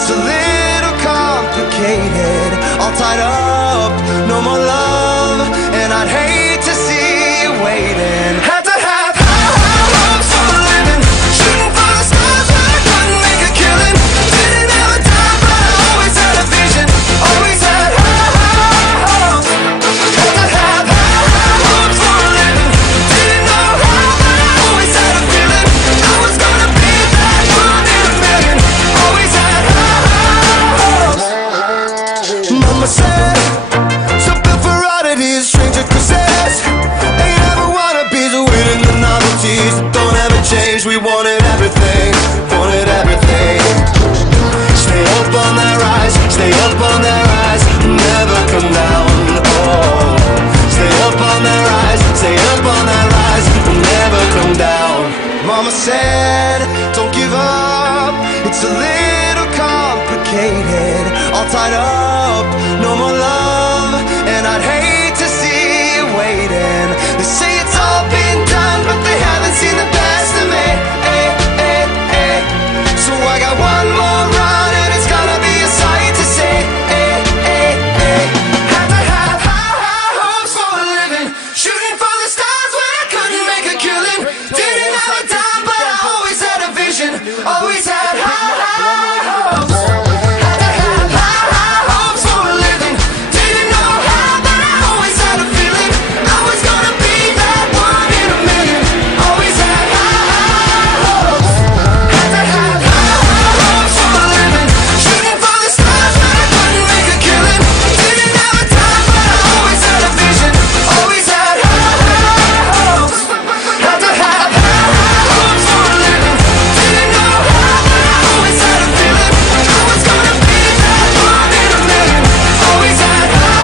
It's a little complicated, all tied up, no more love, and I'd hate to see you waiting. Had to have high hopes for a living, shooting for the stars but I couldn't make a killing. Didn't have a dime but I always had a vision, always had high hopes. Had to have high hopes for a living, didn't know how but I always had a feeling I was gonna be that one in a million. Always had high hopes. Mama said, so built for oddities, stranger causes. Ain't ever wannabes, winning the novelties that don't ever change. We wanted everything, wanted everything. Stay up on that rise, stay up on that rise, never come down. Oh, stay up on that rise, stay up on that rise, never come down. Mama said, don't give up, it's a little complicated, all tied up, no more love, and I'd hate to see you waiting. They say it's all been done, but they haven't seen the best of me. So I got one more run, and it's gonna be a sight to see. Had to have high hopes for a living, shooting for the stars when I couldn't make a killing. Didn't have a dime, but I always had a vision, always had high hopes. Had to have high hopes for a living, didn't know how, but I always had a feeling I was gonna be that one in a million. Always had high hopes. Had to have high hopes for a living, shooting for the stars when I couldn't make a killing. Didn't have a dime, but I always had a vision, always had high hopes. Had to have high hopes for a living, didn't know how, but I always had a feeling I was gonna be that one in a million. Always had high.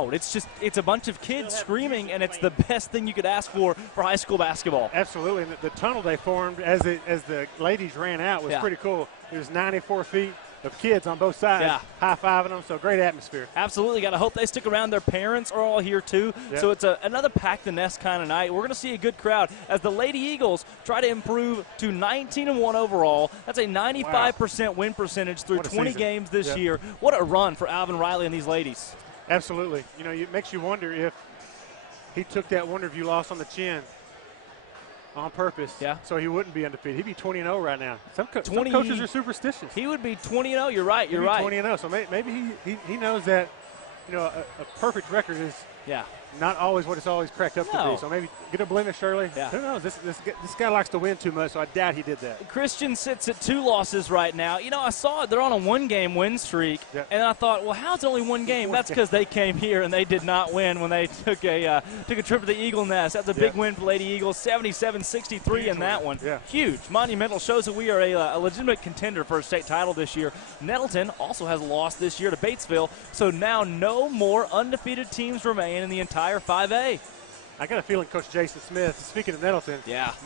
It's a bunch of kids screaming, and it's the best thing you could ask for high school basketball. Absolutely, and the tunnel they formed as the ladies ran out was pretty cool. It was 94 feet of kids on both sides, high-fiving them, so great atmosphere. Absolutely. Got to hope they stick around. Their parents are all here, too. Yep. So it's another pack-the-nest kind of night. We're going to see a good crowd as the Lady Eagles try to improve to 19-1 overall. That's a 95% win percentage through 20 games this year. What a run for Alvin Riley and these ladies. Absolutely. You know, it makes you wonder if he took that Wonder View loss on the chin on purpose, so he wouldn't be undefeated. He'd be 20-0 right now. Some coaches are superstitious. He would be 20-0. You're right. You're right. 20-0. So maybe he knows that, you know, a perfect record is not always what it's always cracked up to be. So maybe get a blemish early. Who knows? This guy likes to win too much, so I doubt he did that. Christian sits at 2 losses right now. You know, I saw it. They're on a 1-game win streak, and I thought, well, how's it only 1 game? That's because they came here and they did not win when they took a trip to the Eagle Nest. That's a big win for Lady Eagles, 77-63 in that one. Huge, monumental. Shows that we are a legitimate contender for a state title this year. Nettleton also has lost this year to Batesville, so now no more undefeated teams remain in the entire 5A. I got a feeling Coach Jason Smith, speaking of Nettleton,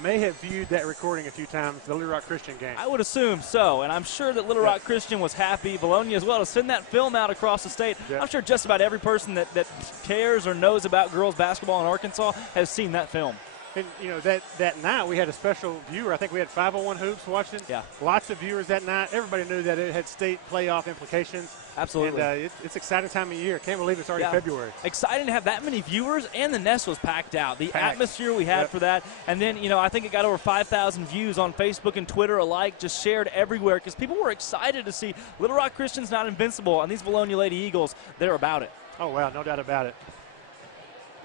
may have viewed that recording a few times, the Little Rock Christian game. I would assume so, and I'm sure that Little Rock Christian was happy, Vilonia as well, to send that film out across the state. I'm sure just about every person that cares or knows about girls basketball in Arkansas has seen that film. And, you know, that night we had a special viewer. I think we had 501 Hoops watching. Lots of viewers that night. Everybody knew that it had state playoff implications. Absolutely. And it's an exciting time of year. Can't believe it's already February. Exciting to have that many viewers, and the nest was packed out. The atmosphere we had for that. And then, you know, I think it got over 5,000 views on Facebook and Twitter alike, just shared everywhere, because people were excited to see Little Rock Christian's not invincible, and these Vilonia Lady Eagles, they're about it. Oh, wow, no doubt about it.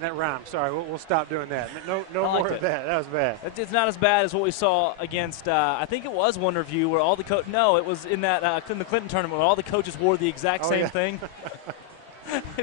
That rhyme. Sorry, we'll stop doing that. No more of that. That was bad. It's not as bad as what we saw against, I think it was Wonderview, where all the no, it was in that in the Clinton tournament where all the coaches wore the exact same thing.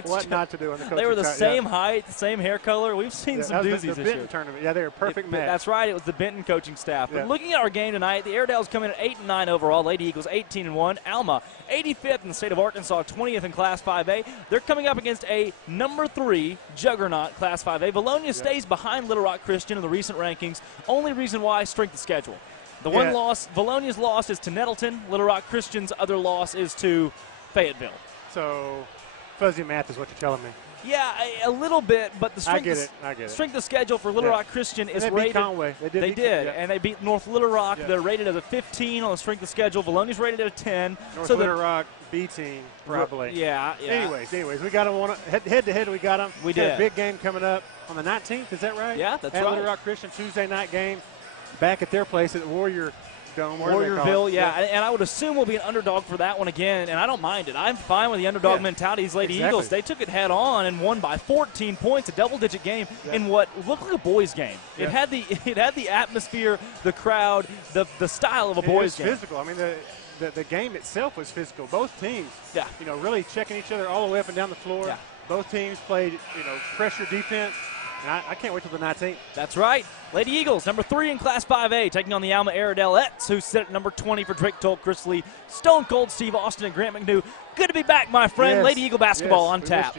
What not to do in the coaching They were the same height, same hair color. We've seen some doozies the this Benton year. tournament. Yeah, they were a perfect match. That's right. It was the Benton coaching staff. But looking at our game tonight, the Airedales come in at 8-9 overall. Lady Eagles 18-1. Alma 85th in the state of Arkansas, 20th in Class 5A. They're coming up against a number 3 juggernaut Class 5A. Vilonia stays behind Little Rock Christian in the recent rankings. Only reason why, strength of schedule. The one loss, Vilonia's loss is to Nettleton. Little Rock Christian's other loss is to Fayetteville. So fuzzy math is what you're telling me. Yeah, a little bit, but the strength, I get it. Strength of schedule for Little Rock Christian is rated. Beat Conway. They did, and they beat North Little Rock. They're rated as a 15 on the strength of schedule. Vilonia's rated at a 10. North Little Rock B team probably. Yeah. Anyways, we got them head to head. We got them. We did. A big game coming up on the 19th. Is that right? Yeah, that's right. Little Rock Christian Tuesday night game, back at their place at Warrior Dome. Warriorville, and I would assume we'll be an underdog for that one again, and I don't mind it. I'm fine with the underdog mentality. These Lady Eagles, they took it head on and won by 14 points, a double-digit game in what looked like a boys' game. It had the atmosphere, the crowd, the style of a boys' game. Physical. I mean, the game itself was physical. Both teams, really checking each other all the way up and down the floor. Yeah. Both teams played, pressure defense. And I can't wait till the 19th. That's right. Lady Eagles, number 3 in Class 5A, taking on the Alma Airedalettes, who sit at number 20 for Drake Toll, Chris Lee, Stone Cold Steve Austin, and Grant McNew. Good to be back, my friend. Yes. Lady Eagle basketball on tap.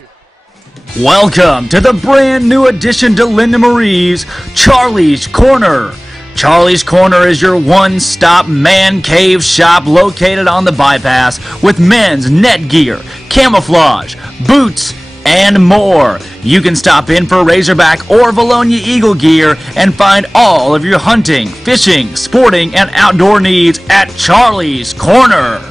Welcome to the brand new addition to Linda Marie's Charlie's Corner. Charlie's Corner is your one-stop man cave shop located on the bypass with men's net gear, camouflage, boots, and more. You can stop in for Razorback or Vilonia Eagle gear and find all of your hunting, fishing, sporting, and outdoor needs at Charlie's Corner.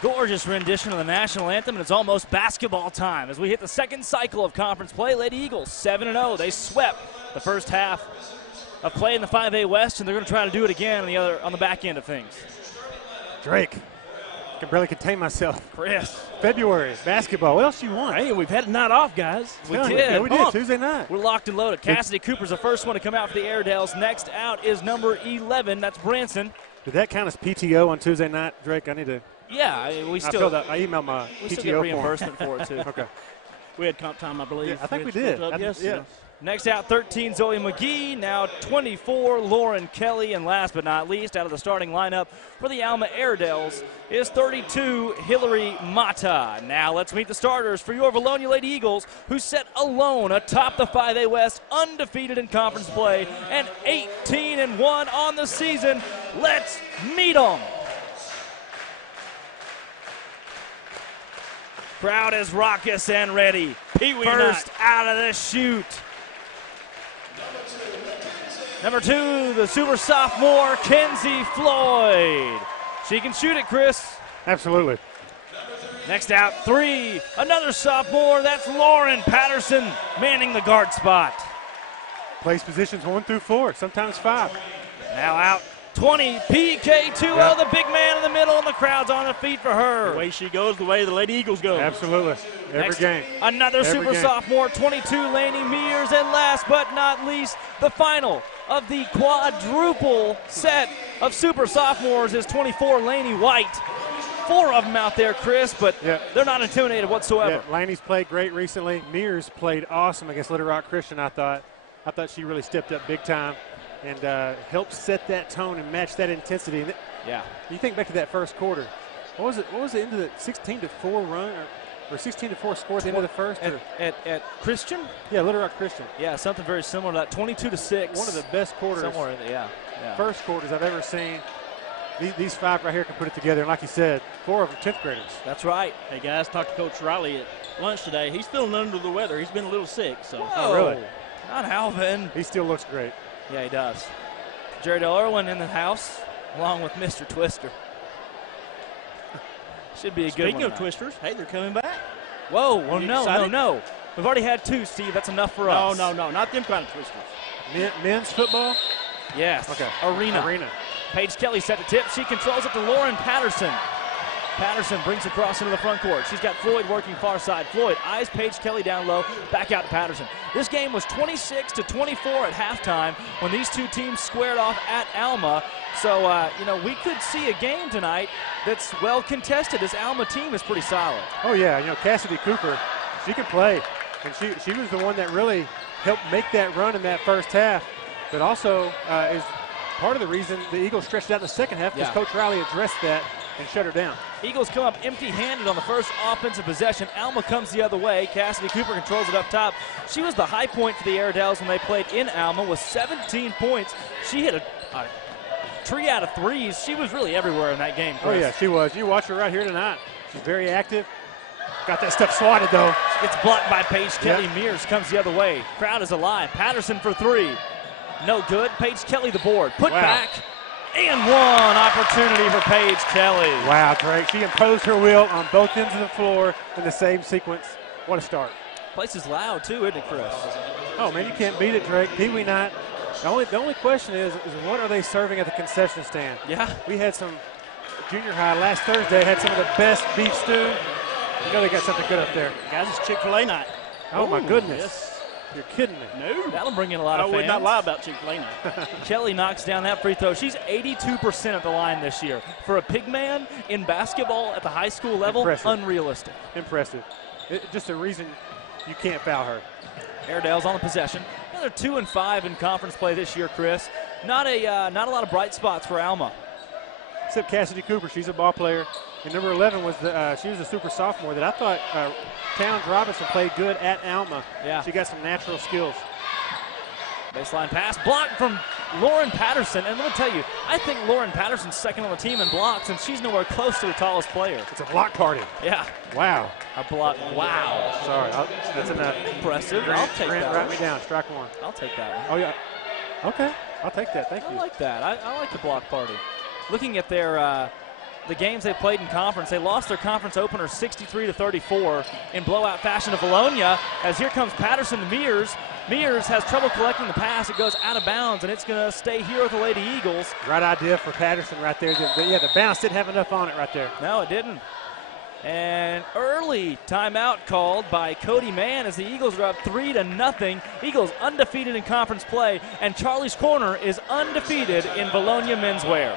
Gorgeous rendition of the national anthem, and it's almost basketball time as we hit the second cycle of conference play. Lady Eagles 7-0. They swept the first half of play in the 5A West, and they're going to try to do it again on the back end of things. Drake, I can barely contain myself. Chris, February basketball. What else you want? Hey, we've had a night off, guys. We did. Tuesday night. We're locked and loaded. Cassidy Cooper's the first one to come out for the Airedales. Next out is number 11. That's Branson. Did that count as PTO on Tuesday night, Drake? I need to. Yeah, we still. I feel that. I emailed my we PTO still get reimbursement for it too. Okay. We had comp time, I believe. Yeah, I think we did. Yes. Next out, 13, Zoe McGee. Now 24, Lauren Kelly. And last but not least, out of the starting lineup for the Alma Airedales is 32, Hillary Mata. Now let's meet the starters for your Vilonia Lady Eagles, who sit alone atop the 5A West, undefeated in conference play, and 18-1 on the season. Let's meet them. Crowd is raucous and ready. First out of the chute. Number 2, the super sophomore, Kenzie Floyd. She can shoot it, Chris. Absolutely. Next out, 3, another sophomore. That's Lauren Patterson manning the guard spot. Plays positions 1 through 4, sometimes 5. Now out, 20, PK2L, the big man in the middle, and the crowd's on their feet for her. The way she goes, the way the Lady Eagles go. Absolutely. Every game. Another super sophomore, 22, Laney Mears. And last but not least, the final of the quadruple set of super sophomores is 24, Laney White. 4 of them out there, Chris, but they're not intimidated whatsoever. Yeah, Laney's played great recently. Mears played awesome against Little Rock Christian, I thought. I thought she really stepped up big time. and help set that tone and match that intensity. And you think back to that first quarter. What was it? What was the end of the 16-4 run or 16-4 score at the end of the first? At Christian? Yeah, Little Rock Christian. Yeah, something very similar to that. 22-6. One of the best quarters. Somewhere, First quarters I've ever seen. These 5 right here can put it together. And like you said, 4 of them 10th graders. That's right. Hey, guys, talked to Coach Riley at lunch today. He's feeling under the weather. He's been a little sick. So. Whoa. Oh, really? Not Alvin. He still looks great. Yeah, he does. Jared Irwin in the house, along with Mr. Twister. Should be a good one. Speaking of Twisters, hey, they're coming back. Whoa, well, no. We've already had 2, Steve. That's enough for us. No, not them kind of Twisters. Men's football? Yes. Okay. Arena. Paige Kelly set the tip. She controls it to Lauren Patterson. Patterson brings it across into the front court. She's got Floyd working far side. Floyd eyes Paige Kelly down low, back out to Patterson. This game was 26-24 at halftime when these two teams squared off at Alma. So, we could see a game tonight that's well contested. This Alma team is pretty solid. Oh, yeah. Cassidy Cooper, she can play. And she was the one that really helped make that run in that first half, but also is part of the reason the Eagles stretched out in the second half because Coach Riley addressed that and shut her down. Eagles come up empty-handed on the first offensive possession. Alma comes the other way. Cassidy Cooper controls it up top. She was the high point for the Airedales when they played in Alma with 17 points. She hit a tree out of threes. She was really everywhere in that game, Chris. Oh, yeah, she was. You watch her right here tonight. She's very active. Got that stuff swatted, though. She gets blocked by Paige Kelly. Mears comes the other way. Crowd is alive. Patterson for 3. No good. Paige Kelly the board. Put back. And one opportunity for Paige Kelly. Wow, Drake. She imposed her will on both ends of the floor in the same sequence. What a start. Place is loud, too, isn't it, Chris? Oh, man, you can't beat it, Drake. Pee Wee night. The only question is what are they serving at the concession stand? Yeah. We had some junior high last Thursday, had some of the best beef stew. You know they got something good up there. Guys, it's Chick-fil-A night. Oh, my goodness. Yes. You're kidding me. No. That'll bring in a lot of fans. I would not lie about Chick-fil-A night. Kelly knocks down that free throw. She's 82% at the line this year. For a pig man in basketball at the high school level, unrealistic. Impressive. Just a reason you can't foul her. Airedale's on the possession. They're 2-5 in conference play this year, Chris. Not a lot of bright spots for Alma. Except Cassidy Cooper, she's a ball player. And number 11 was she was a super sophomore that I thought Towns Robinson played good at Alma. Yeah. She got some natural skills. Baseline pass blocked from Lauren Patterson. And let me tell you, I think Lauren Patterson's second on the team in blocks, and she's nowhere close to the tallest player. It's a block party. Yeah. Wow. A block. Wow. Sorry. That's enough. Impressive. Grant, I'll take that. Write me down. Strike 1. I'll take that one. Oh, yeah. Okay. I'll take that. Thank you. I like that. I like the block party. Looking at their the games they played in conference, they lost their conference opener 63-34 in blowout fashion to Vilonia. As here comes Patterson to Mears. Mears has trouble collecting the pass. It goes out of bounds, and it's going to stay here with the Lady Eagles. Right idea for Patterson right there. The bounce didn't have enough on it right there. No, it didn't. And early timeout called by Cody Mann as the Eagles are up 3-0. Eagles undefeated in conference play, and Charlie's Corner is undefeated in Vilonia menswear.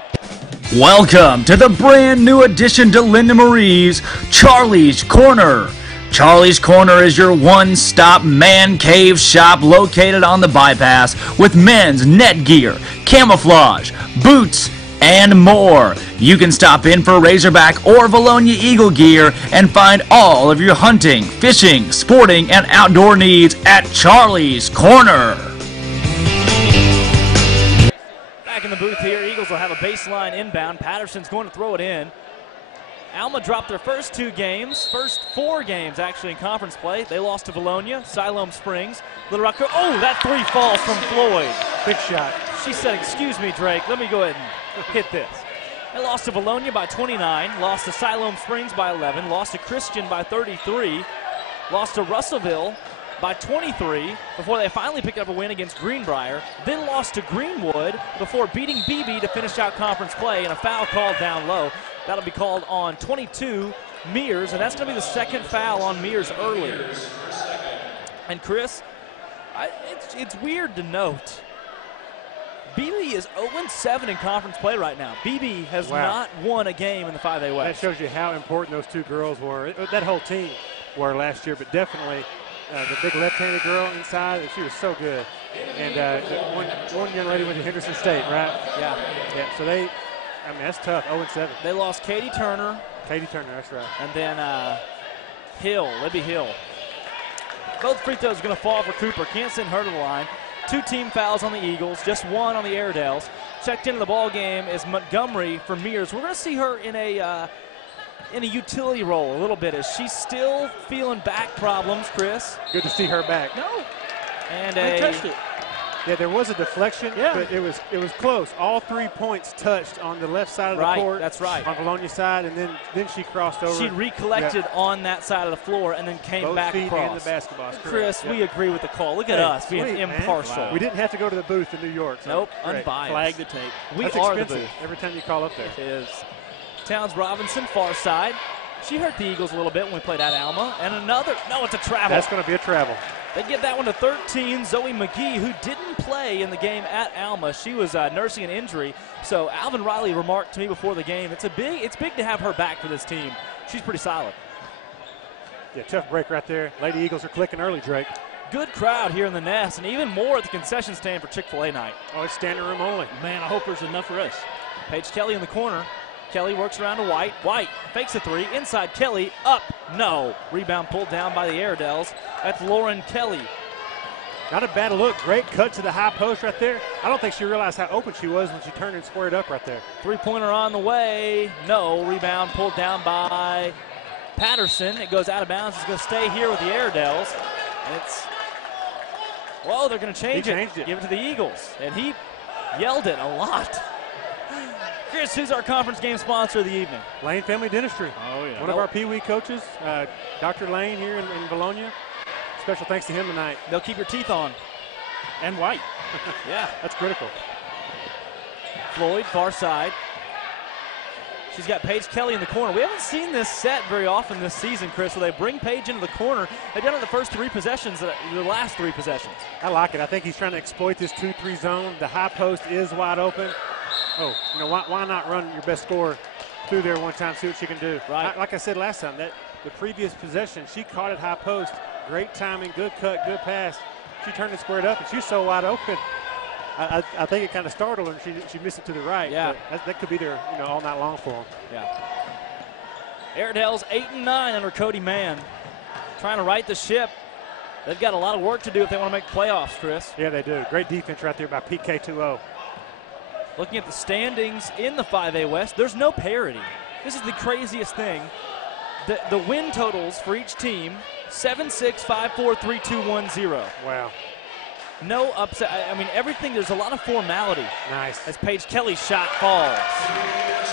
Welcome to the brand new addition to Linda Marie's Charlie's Corner. Charlie's Corner is your one-stop man cave shop located on the bypass with men's net gear, camouflage, boots, and more. You can stop in for Razorback or Vilonia Eagle gear and find all of your hunting, fishing, sporting, and outdoor needs at Charlie's Corner. Back in the booth here, Eagles will have a baseline inbound. Patterson's going to throw it in. Alma dropped their first 4 games actually in conference play. They lost to Vilonia, Siloam Springs, Little Rock. Oh, that 3 falls from Floyd. Big shot. She said, "Excuse me, Drake, let me go ahead and hit this." They lost to Vilonia by 29, lost to Siloam Springs by 11, lost to Christian by 33, lost to Russellville by 23 before they finally picked up a win against Greenbrier, then lost to Greenwood before beating BB to finish out conference play, and a foul called down low. That'll be called on 22, Mears, and that's going to be the second foul on Mears early. And Chris, it's weird to note, BB is 0-7 in conference play right now. BB has not won a game in the 5A West. That shows you how important those 2 girls were. That whole team were last year, but definitely the big left-handed girl inside, she was so good. And one young lady went to Henderson State, right? Yeah. Yeah, so I mean, that's tough, 0-7. They lost Katie Turner. Katie Turner, that's right. And then Hill, Libby Hill. Both free throws are going to fall for Cooper. Can't send her to the line. 2 team fouls on the Eagles, just 1 on the Airedales. Checked into the ball game is Montgomery for Mears. We're going to see her in a utility role a little bit. Is she still feeling back problems, Chris? Good to see her back. No. And they touched it. Yeah, there was a deflection, but it was close. All 3 points touched on the left side of the court. That's right. On Vilonia side, and then she crossed over. She recollected on that side of the floor and then came Both back feet across. And the basketball. Chris, we agree with the call. Look at us being impartial. Wow. We didn't have to go to the booth in New York. So nope, unbiased. Flag the tape. That's are expensive the booth. every time you call up there. It is. Towns Robinson, far side. She hurt the Eagles a little bit when we played at Alma. And another, no, it's a travel. That's going to be a travel. They give that one to 13. Zoe McGee, who didn't play in the game at Alma. She was nursing an injury. So Alvin Riley remarked to me before the game, it's big to have her back for this team. She's pretty solid. Yeah, tough break right there. Lady Eagles are clicking early, Drake. Good crowd here in the Nest, and even more at the concession stand for Chick-fil-A night. Oh, it's standing room only. Man, I hope there's enough for us. Paige Kelly in the corner. Kelly works around to White. White fakes a 3. Inside Kelly. Up. No. Rebound pulled down by the Airedales. That's Lauren Kelly. Not a bad look. Great cut to the high post right there. I don't think she realized how open she was when she turned and squared up right there. 3-pointer on the way. No. Rebound pulled down by Patterson. It goes out of bounds. It's going to stay here with the Airedales. And they're going to change it. Give it to the Eagles. And he yelled it a lot. Chris, who's our conference game sponsor of the evening? Lane Family Dentistry. Oh, yeah. One of our Pee Wee coaches, Dr. Lane here in Vilonia. Special thanks to him tonight. They'll keep your teeth on. And white. Yeah. That's critical. Floyd, far side. She's got Paige Kelly in the corner. We haven't seen this set very often this season, Chris, where they bring Paige into the corner. They've done it the first 3 possessions, the last 3 possessions. I like it. I think he's trying to exploit this 2-3 zone. The high post is wide open. Oh, why not run your best scorer through there one time, see what she can do. Right. Like I said last time, that the previous possession, she caught it high post. Great timing, good cut, good pass. She turned it squared up, and she's so wide open. I think it kind of startled her, and she missed it to the right. Yeah. That could be there, all night long for them. Yeah. Airedales 8-9 under Cody Mann. Trying to right the ship. They've got a lot of work to do if they want to make playoffs, Chris. Yeah, they do. Great defense right there by PK2O. Looking at the standings in the 5A West, there's no parity. This is the craziest thing. The win totals for each team, 7-6, 5-4, 3-2, 1-0. Wow. No upset. I mean, everything, there's a lot of formality. Nice. As Paige Kelly's shot falls.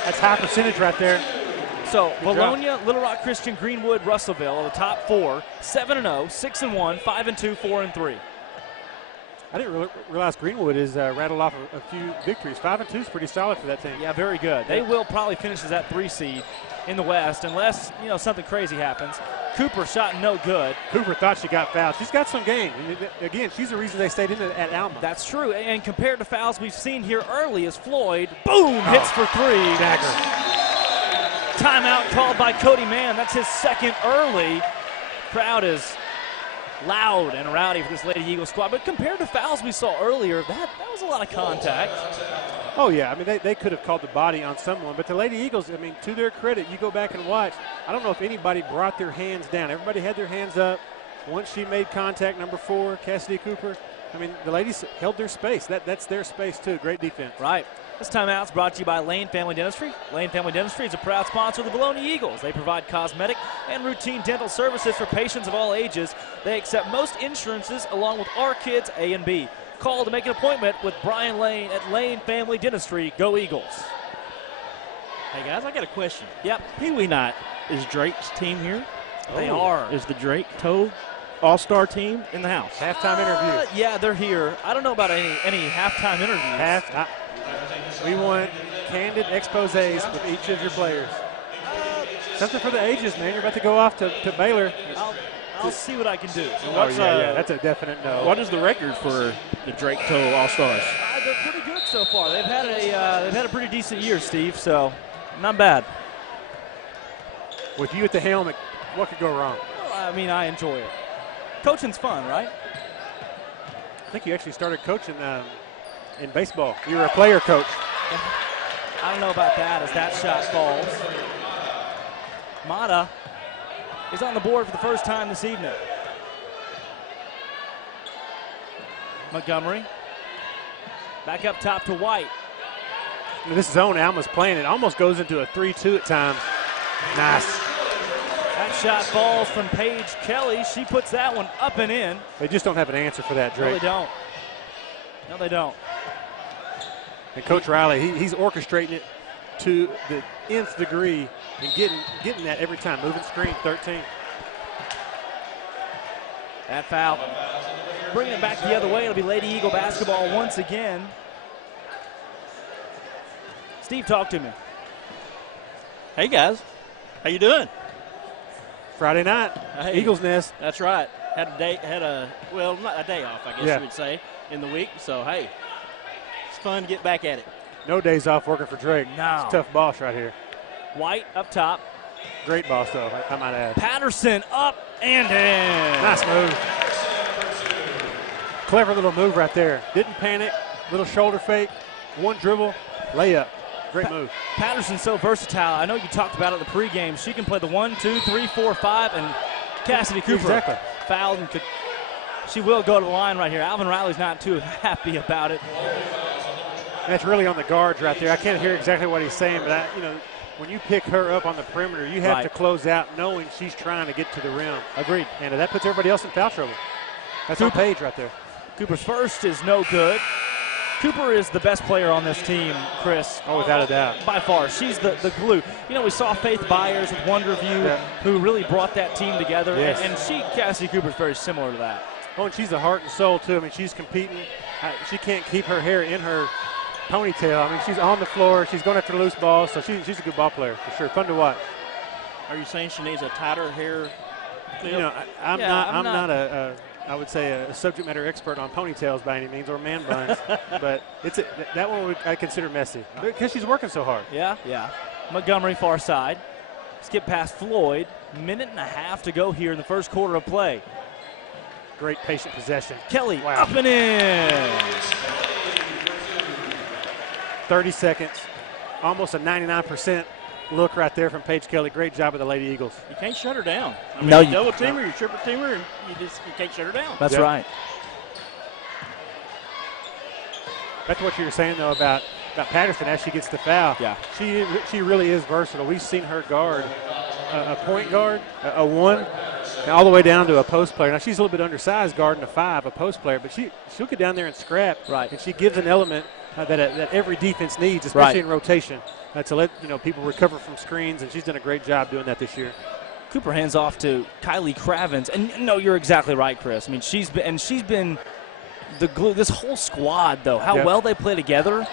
That's high percentage right there. So, Vilonia, Little Rock Christian, Greenwood, Russellville are the top 4, 7-0, 6-1, 5-2, 4-3. I didn't realize Greenwood has rattled off a few victories. 5-2 is pretty solid for that team. Yeah, very good. They will probably finish as that 3 seed in the West unless, something crazy happens. Cooper shot no good. Cooper thought she got fouled. She's got some game. And again, she's the reason they stayed in it at Alma. That's true. And compared to fouls we've seen here early is Floyd, boom, hits for 3. Dagger. Timeout called by Cody Mann. That's his second early. Crowd is loud and rowdy for this Lady Eagle squad. But compared to fouls we saw earlier, that was a lot of contact. Oh, yeah. I mean, they could have called the body on someone. But the Lady Eagles, I mean, to their credit, you go back and watch. I don't know if anybody brought their hands down. Everybody had their hands up. Once she made contact, number 4, Cassidy Cooper, I mean, the ladies held their space. That's their space, too. Great defense. Right. This timeout is brought to you by Lane Family Dentistry. Lane Family Dentistry is a proud sponsor of the Vilonia Eagles. They provide cosmetic and routine dental services for patients of all ages. They accept most insurances along with our kids A and B. Call to make an appointment with Brian Lane at Lane Family Dentistry. Go Eagles. Hey, guys, I got a question. Yep. Pee Wee Night, is Drake's team here? They are. Is the Drake Toe All-Star team in the house? Halftime interview. Yeah, they're here. I don't know about any halftime interviews. We want candid exposés with each of your players. Something for the ages, man. You're about to go off to Baylor. I'll see what I can do. Yeah, that's a definite no. What is the record for the Drake Toe All-Stars? They're pretty good so far. They've had a pretty decent year, Steve. So not bad. With you at the helm, what could go wrong? Well, I mean, I enjoy it. Coaching's fun, right? think you actually started coaching in baseball. You were a player coach. I don't know about that as that shot falls. Mata is on the board for the first time this evening. Montgomery back up top to White. This zone Alma's playing, it almost goes into a 3-2 at times. Nice. That shot falls from Paige Kelly. She puts that one up and in. They just don't have an answer for that, Drake. No, they don't. No, they don't. And Coach Riley, he's orchestrating it to the nth degree and getting that every time. Moving screen, 13. That foul. Bringing it back the other way. It'll be Lady Eagle basketball once again. Steve, talk to me. Hey, guys. How you doing? Friday night, hey, Eagles Nest. That's right. Well, not a day off, I guess you would say, in the week. So, hey, it's fun to get back at it. No days off working for Drake. No. It's a tough boss right here. White up top. Great boss, though, I might add. Patterson up and in. Nice move. Clever little move right there. Didn't panic. Little shoulder fake. One dribble. Layup. Great move. Patterson's so versatile. I know you talked about it in the pregame. She can play the 1, 2, 3, 4, 5, and Cassidy Cooper fouled and she will go to the line right here. Alvin Riley's not too happy about it. That's really on the guards right there. I can't hear exactly what he's saying, but when you pick her up on the perimeter, you have to close out knowing she's trying to get to the rim. Agreed. And that puts everybody else in foul trouble. That's on Paige right there. Cooper's first is no good. Cooper is the best player on this team, Chris. Oh, without a doubt. By far. She's the glue. You know, we saw Faith Byers with Wonderview, who really brought that team together. Yes. And Cassidy Cooper's very similar to that. Oh, and she's the heart and soul, too. I mean, she's competing. She can't keep her hair in her ponytail. I mean, she's on the floor. She's going after loose balls. So she's a good ball player, for sure. Fun to watch. Are you saying she needs a tighter hair clip? You know, I'm not I would say a subject matter expert on ponytails by any means, or man buns, but that one I consider messy because she's working so hard. Yeah. Montgomery far side. Skip past Floyd. Minute and a half to go here in the first quarter of play. Great patient possession. Kelly up and in. 30 seconds. Almost a 99% look right there from Paige Kelly. Great job of the Lady Eagles. You can't shut her down. I mean, no, you double team her, you triple team her, and you can't shut her down. That's right. That's what you were saying, though, about Patterson as she gets the foul. Yeah. She really is versatile. We've seen her guard a point guard, a 1, and all the way down to a post player. Now, she's a little bit undersized guarding a 5, a post player, but she'll get down there and scrap. Right. And she gives an element that every defense needs, especially in rotation, to let people recover from screens, and she's done a great job doing that this year. Cooper hands off to Kylie Cravens, and no, you're exactly right, Chris. I mean, she's been the glue. This whole squad, though, how well they play together.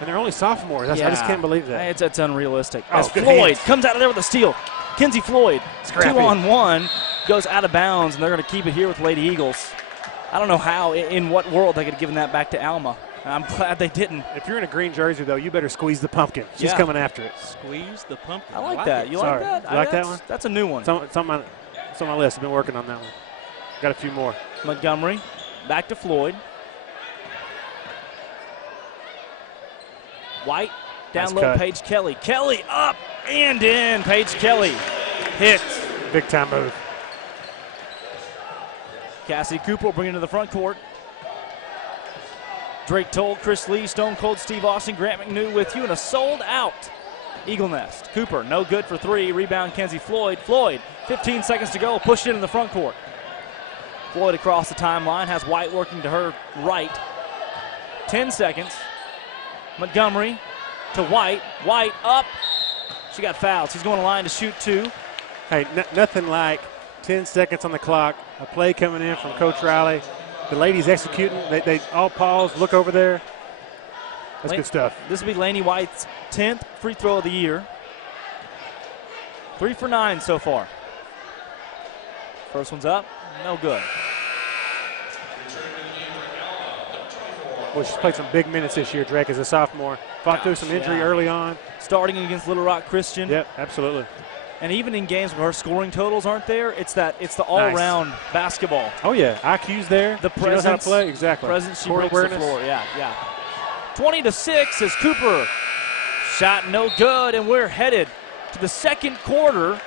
And they're only sophomores. I just can't believe that. It's unrealistic. Oh, as Floyd comes out of there with a steal. Kenzie Floyd, Scrappy. 2-on-1, goes out of bounds, and they're going to keep it here with Lady Eagles. I don't know how, in what world they could have given that back to Alma. I'm glad they didn't. If you're in a green jersey, though, you better squeeze the pumpkin. She's coming after it. Squeeze the pumpkin. I like that. You like that? You like that one? That's a new one. It's on my list. I've been working on that one. Got a few more. Montgomery, back to Floyd. White, down low, Paige Kelly. Kelly up and in. Paige Kelly hits. Big time move. Cassidy Cooper will bring it to the front court. Drake Toll, Chris Lee, Stone Cold Steve Austin, Grant McNew with you in a sold-out Eagle Nest. Cooper, no good for 3. Rebound, Kenzie Floyd. Floyd, 15 seconds to go. Pushed in the front court. Floyd across the timeline, has White working to her right. 10 seconds. Montgomery to White. White up. She got fouled. She's going to line to shoot 2. Hey, nothing like 10 seconds on the clock. A play coming in from Coach Riley. The ladies executing. They all pause, look over there. That's good stuff. This will be Laney White's 10th free throw of the year. 3 for 9 so far. First one's up. No good. Well, she's played some big minutes this year, Drake, as a sophomore. Fought through some injury early on. Starting against Little Rock Christian. Yep, absolutely. And even in games where her scoring totals aren't there, it's the all-around basketball. Oh, yeah. IQ's there. The presence. She knows how to play. Exactly. Presence, she Court breaks the floor. Yeah. 20-6 as Cooper shot no good, and we're headed to the second quarter.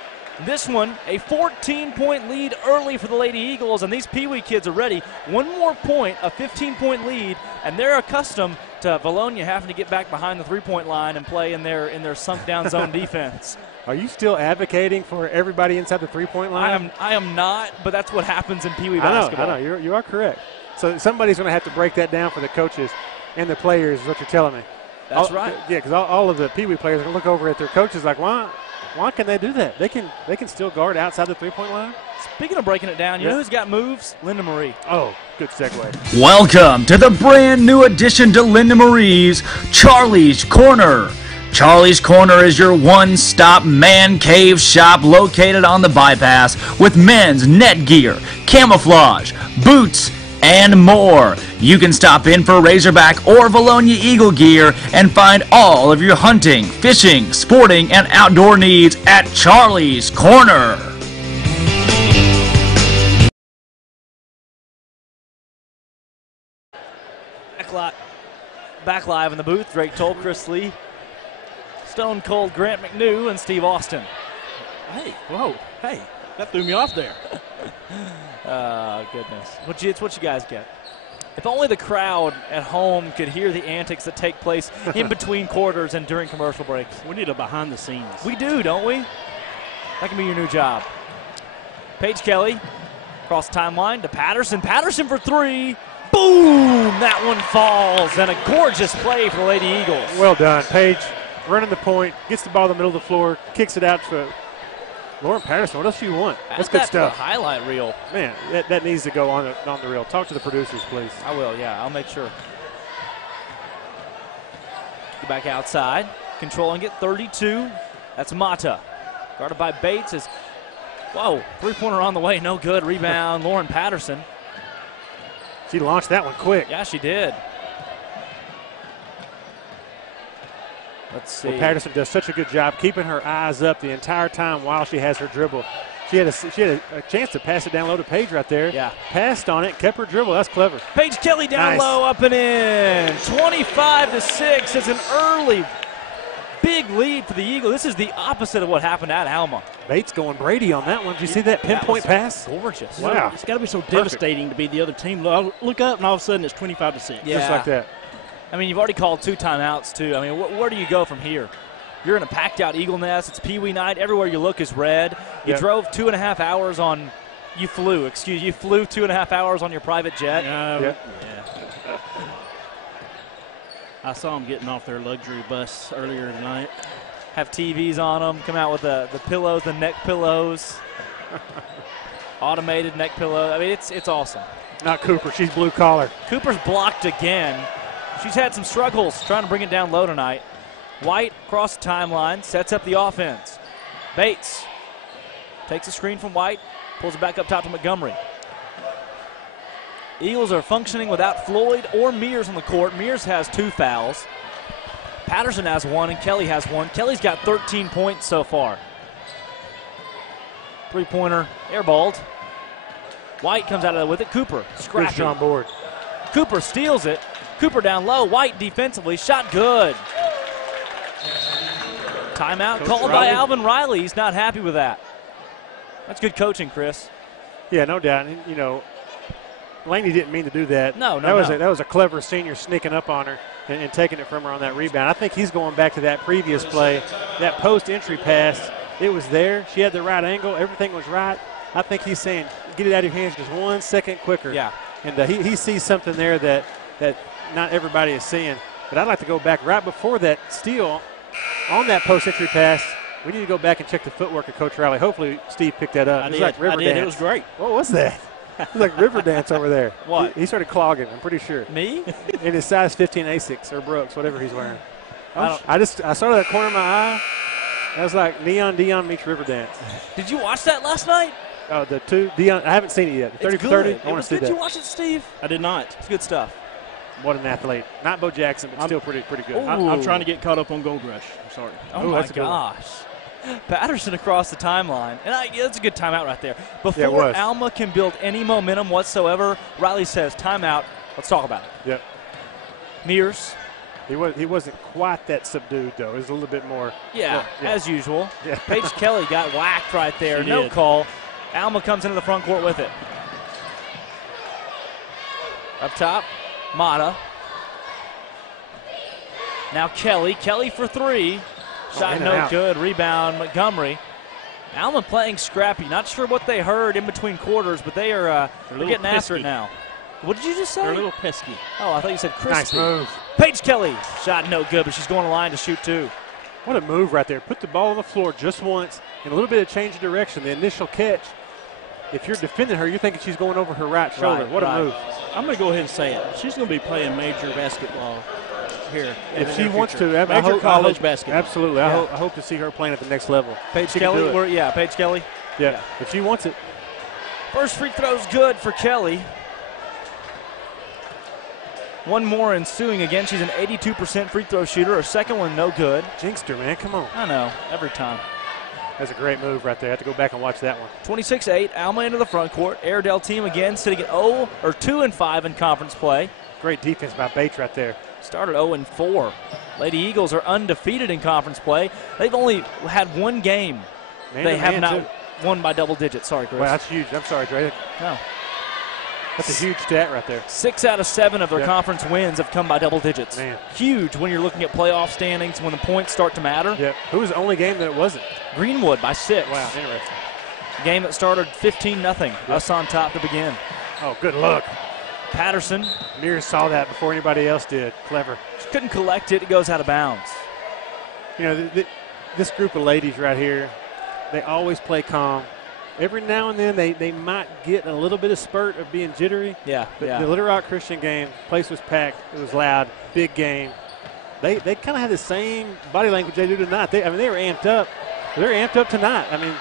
This one, a 14-point lead early for the Lady Eagles, and these Pee Wee kids are ready. One more point, a 15-point lead, and they're accustomed to Vilonia having to get back behind the three-point line and play in their sunk-down zone defense. Are you still advocating for everybody inside the three-point line? I am not, but that's what happens in Pee Wee basketball. I know. You are correct. So somebody's going to have to break that down for the coaches and the players is what you're telling me. That's right. Yeah, because all of the Pee Wee players are going to look over at their coaches like, why can they do that? They can still guard outside the three-point line. Speaking of breaking it down, you know who's got moves? Linda Marie. Oh, good segue. Welcome to the brand new addition to Linda Marie's Charlie's Corner. Charlie's Corner is your one-stop man cave shop located on the bypass with men's net gear, camouflage, boots, and more. You can stop in for Razorback or Vilonia Eagle gear and find all of your hunting, fishing, sporting, and outdoor needs at Charlie's Corner. Back live in the booth, Drake Toll, Chris Lee, Stone Cold Grant McNew, and Steve Austin. Hey, whoa, hey, that threw me off there. Goodness. It's what you guys get. If only the crowd at home could hear the antics that take place in between quarters and during commercial breaks. We need a behind the scenes. We do, don't we? That can be your new job. Paige Kelly, cross the timeline to Patterson. Patterson for three. Boom! That one falls, and a gorgeous play for the Lady Eagles. Well done. Paige running the point, gets the ball in the middle of the floor, kicks it out to Lauren Patterson. What else do you want? That's good stuff. Highlight reel. Man, that needs to go on the reel. Talk to the producers, please. I will, yeah. I'll make sure. Get back outside. Controlling it, 32. That's Mata. Guarded by Bates. Whoa, three-pointer on the way. No good. Rebound, Lauren Patterson. She launched that one quick. Yeah, she did. Let's see. Well, Patterson does such a good job keeping her eyes up the entire time while she has her dribble. She had a chance to pass it down low to Paige right there. Yeah. Passed on it, kept her dribble. That's clever. Paige Kelly down low, up and in. 25-6 is an early big lead for the Eagles. This is the opposite of what happened at Alma. Bates going Brady on that one. Did you see that pinpoint pass? Gorgeous. Wow. It's got to be so devastating to be the other team. Look up, and all of a sudden it's 25-6. Yeah. Just like that. I mean, you've already called 2 timeouts, too. I mean, where do you go from here? You're in a packed-out Eagle Nest. It's Pee Wee night. Everywhere you look is red. You drove 2.5 hours on – you flew 2.5 hours on your private jet. Yeah. I saw them getting off their luxury bus earlier tonight. Have TVs on them. Come out with the pillows, the neck pillows. Automated neck pillow. I mean, it's awesome. Not Cooper. She's blue collar. Cooper's blocked again. She's had some struggles trying to bring it down low tonight. White across the timeline, sets up the offense. Bates takes a screen from White, pulls it back up top to Montgomery. Eagles are functioning without Floyd or Mears on the court. Mears has 2 fouls. Patterson has 1 and Kelly has 1. Kelly's got 13 points so far. Three-pointer, airballed. White comes out of there with it. Cooper, scrappy. Good on board. Cooper steals it. Cooper down low. White defensively. Shot good. Timeout called by Alvin Riley. He's not happy with that. That's good coaching, Chris. Yeah, no doubt. And, you know, Laney didn't mean to do that. No. That was a clever senior sneaking up on her and taking it from her on that rebound. I think he's going back to that previous play, that post-entry pass. It was there. She had the right angle. Everything was right. I think he's saying, get it out of your hands just 1 second quicker. Yeah. And he sees something there that not everybody is seeing. But I'd like to go back right before that steal on that post-entry pass. We need to go back and check the footwork of Coach Riley. Hopefully Steve picked that up. I It was did. like river dance. It was great. What was that? It was like river dance over there. What? He started clogging, I'm pretty sure. Me? In his size 15 Asics or Brooks, whatever he's wearing. I saw that corner of my eye. That was like Neon Dion meets river dance. Did you watch that last night? Oh, the 2 Dion. I haven't seen it yet. 30 for 30. I want to see that. Did you watch it, Steve? I did not. It's good stuff. What an athlete. Not Bo Jackson, but still pretty good. I'm trying to get caught up on Gold Rush. I'm sorry. Oh my gosh. Patterson across the timeline. And that's a good timeout right there. Before Alma can build any momentum whatsoever, Riley says, timeout. Let's talk about it. Yep. Mears. He wasn't quite that subdued, though. It was a little bit more. Yeah, as usual. Yeah. Paige Kelly got whacked right there. No call. Alma comes into the front court with it. Up top, Mata. Now Kelly. Kelly for three. Shot no good. Rebound, Montgomery. Alma playing scrappy. Not sure what they heard in between quarters, but they're getting after it now. What did you just say? They're a little pesky. Oh, I thought you said crispy. Nice move. Paige Kelly. Shot no good, but she's going to line to shoot two. What a move right there. Put the ball on the floor just once and a little bit of change of direction. The initial catch, if you're defending her, you're thinking she's going over her right shoulder. What a move. I'm going to go ahead and say it. She's going to be playing major basketball here. If she wants to. Major college basketball. Absolutely. I hope to see her playing at the next level. Paige Kelly? Paige Kelly. Yeah, if she wants it. First free throw's good for Kelly. One more ensuing again. She's an 82% free throw shooter. Her second one, no good. Jinxed her, man. Come on. I know. Every time. That's a great move right there. I have to go back and watch that one. 26-8. Alma into the front court. Airedale team again sitting at 2-5 in conference play. Great defense by Bates right there. Started 0-4. Lady Eagles are undefeated in conference play. They've only had one game. They have not won by double digits. Sorry, Chris. Wow, that's huge. I'm sorry, Dre. No. That's a huge stat right there. 6 out of 7 of their conference wins have come by double digits. Man. Huge when you're looking at playoff standings, when the points start to matter. Yep. Who was the only game that it wasn't? Greenwood by 6. Wow, interesting. Game that started 15-0. Us on top to begin. Oh, good look. Patterson. Mears saw that before anybody else did. Clever. Just couldn't collect it. It goes out of bounds. You know, this group of ladies right here, they always play calm. Every now and then they might get a little bit of spurt of being jittery. Yeah, but the Little Rock Christian game, place was packed. It was loud, big game. They kind of had the same body language they do tonight. They were amped up. They're amped up tonight. I mean,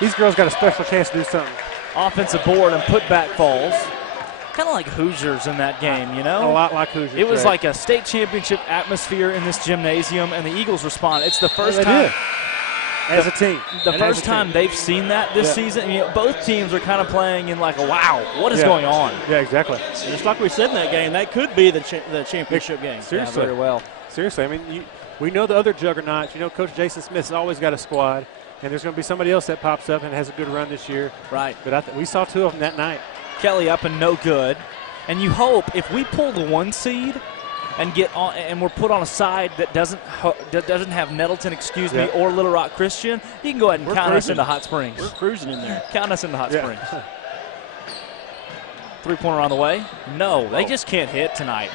these girls got a special chance to do something. Offensive board and putback falls. Kind of like Hoosiers in that game, you know? A lot like Hoosiers. It was like a state championship atmosphere in this gymnasium, and the Eagles respond. It's the first time. As a team. The first time they've seen that this season. You know, both teams are kind of playing in like a wow, what is going on? Yeah, exactly. And just like we said in that game, that could be the championship game. Seriously. Yeah, very well. Seriously. I mean, we know the other juggernauts. You know, Coach Jason Smith's always got a squad, and there's going to be somebody else that pops up and has a good run this year. Right. But we saw 2 of them that night. Kelly up and no good. And you hope if we pull the 1 seed and get on, and we're put on a side that doesn't have Nettleton, or Little Rock Christian, you can go ahead and count us into Hot Springs. We're cruising in there. Count us into Hot Springs. 3-pointer on the way. No, they just can't hit tonight.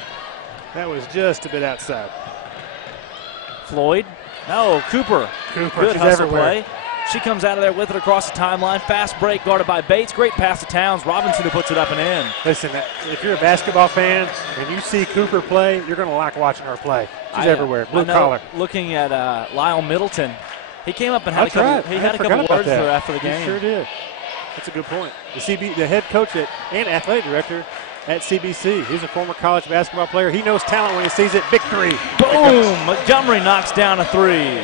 That was just a bit outside. Floyd. No, Cooper. Good hustle everywhere. play. She comes out of there with it across the timeline. Fast break guarded by Bates. Great pass to Towns. Robinson who puts it up and in. Listen, if you're a basketball fan and you see Cooper play, you're going to like watching her play. She's everywhere. Blue collar. Looking at Lyle Middleton, he came up and had a couple words for her after the game. He sure did. That's a good point. The head coach and athletic director at CBC. He's a former college basketball player. He knows talent when he sees it. Big three. Boom! Montgomery knocks down a 3.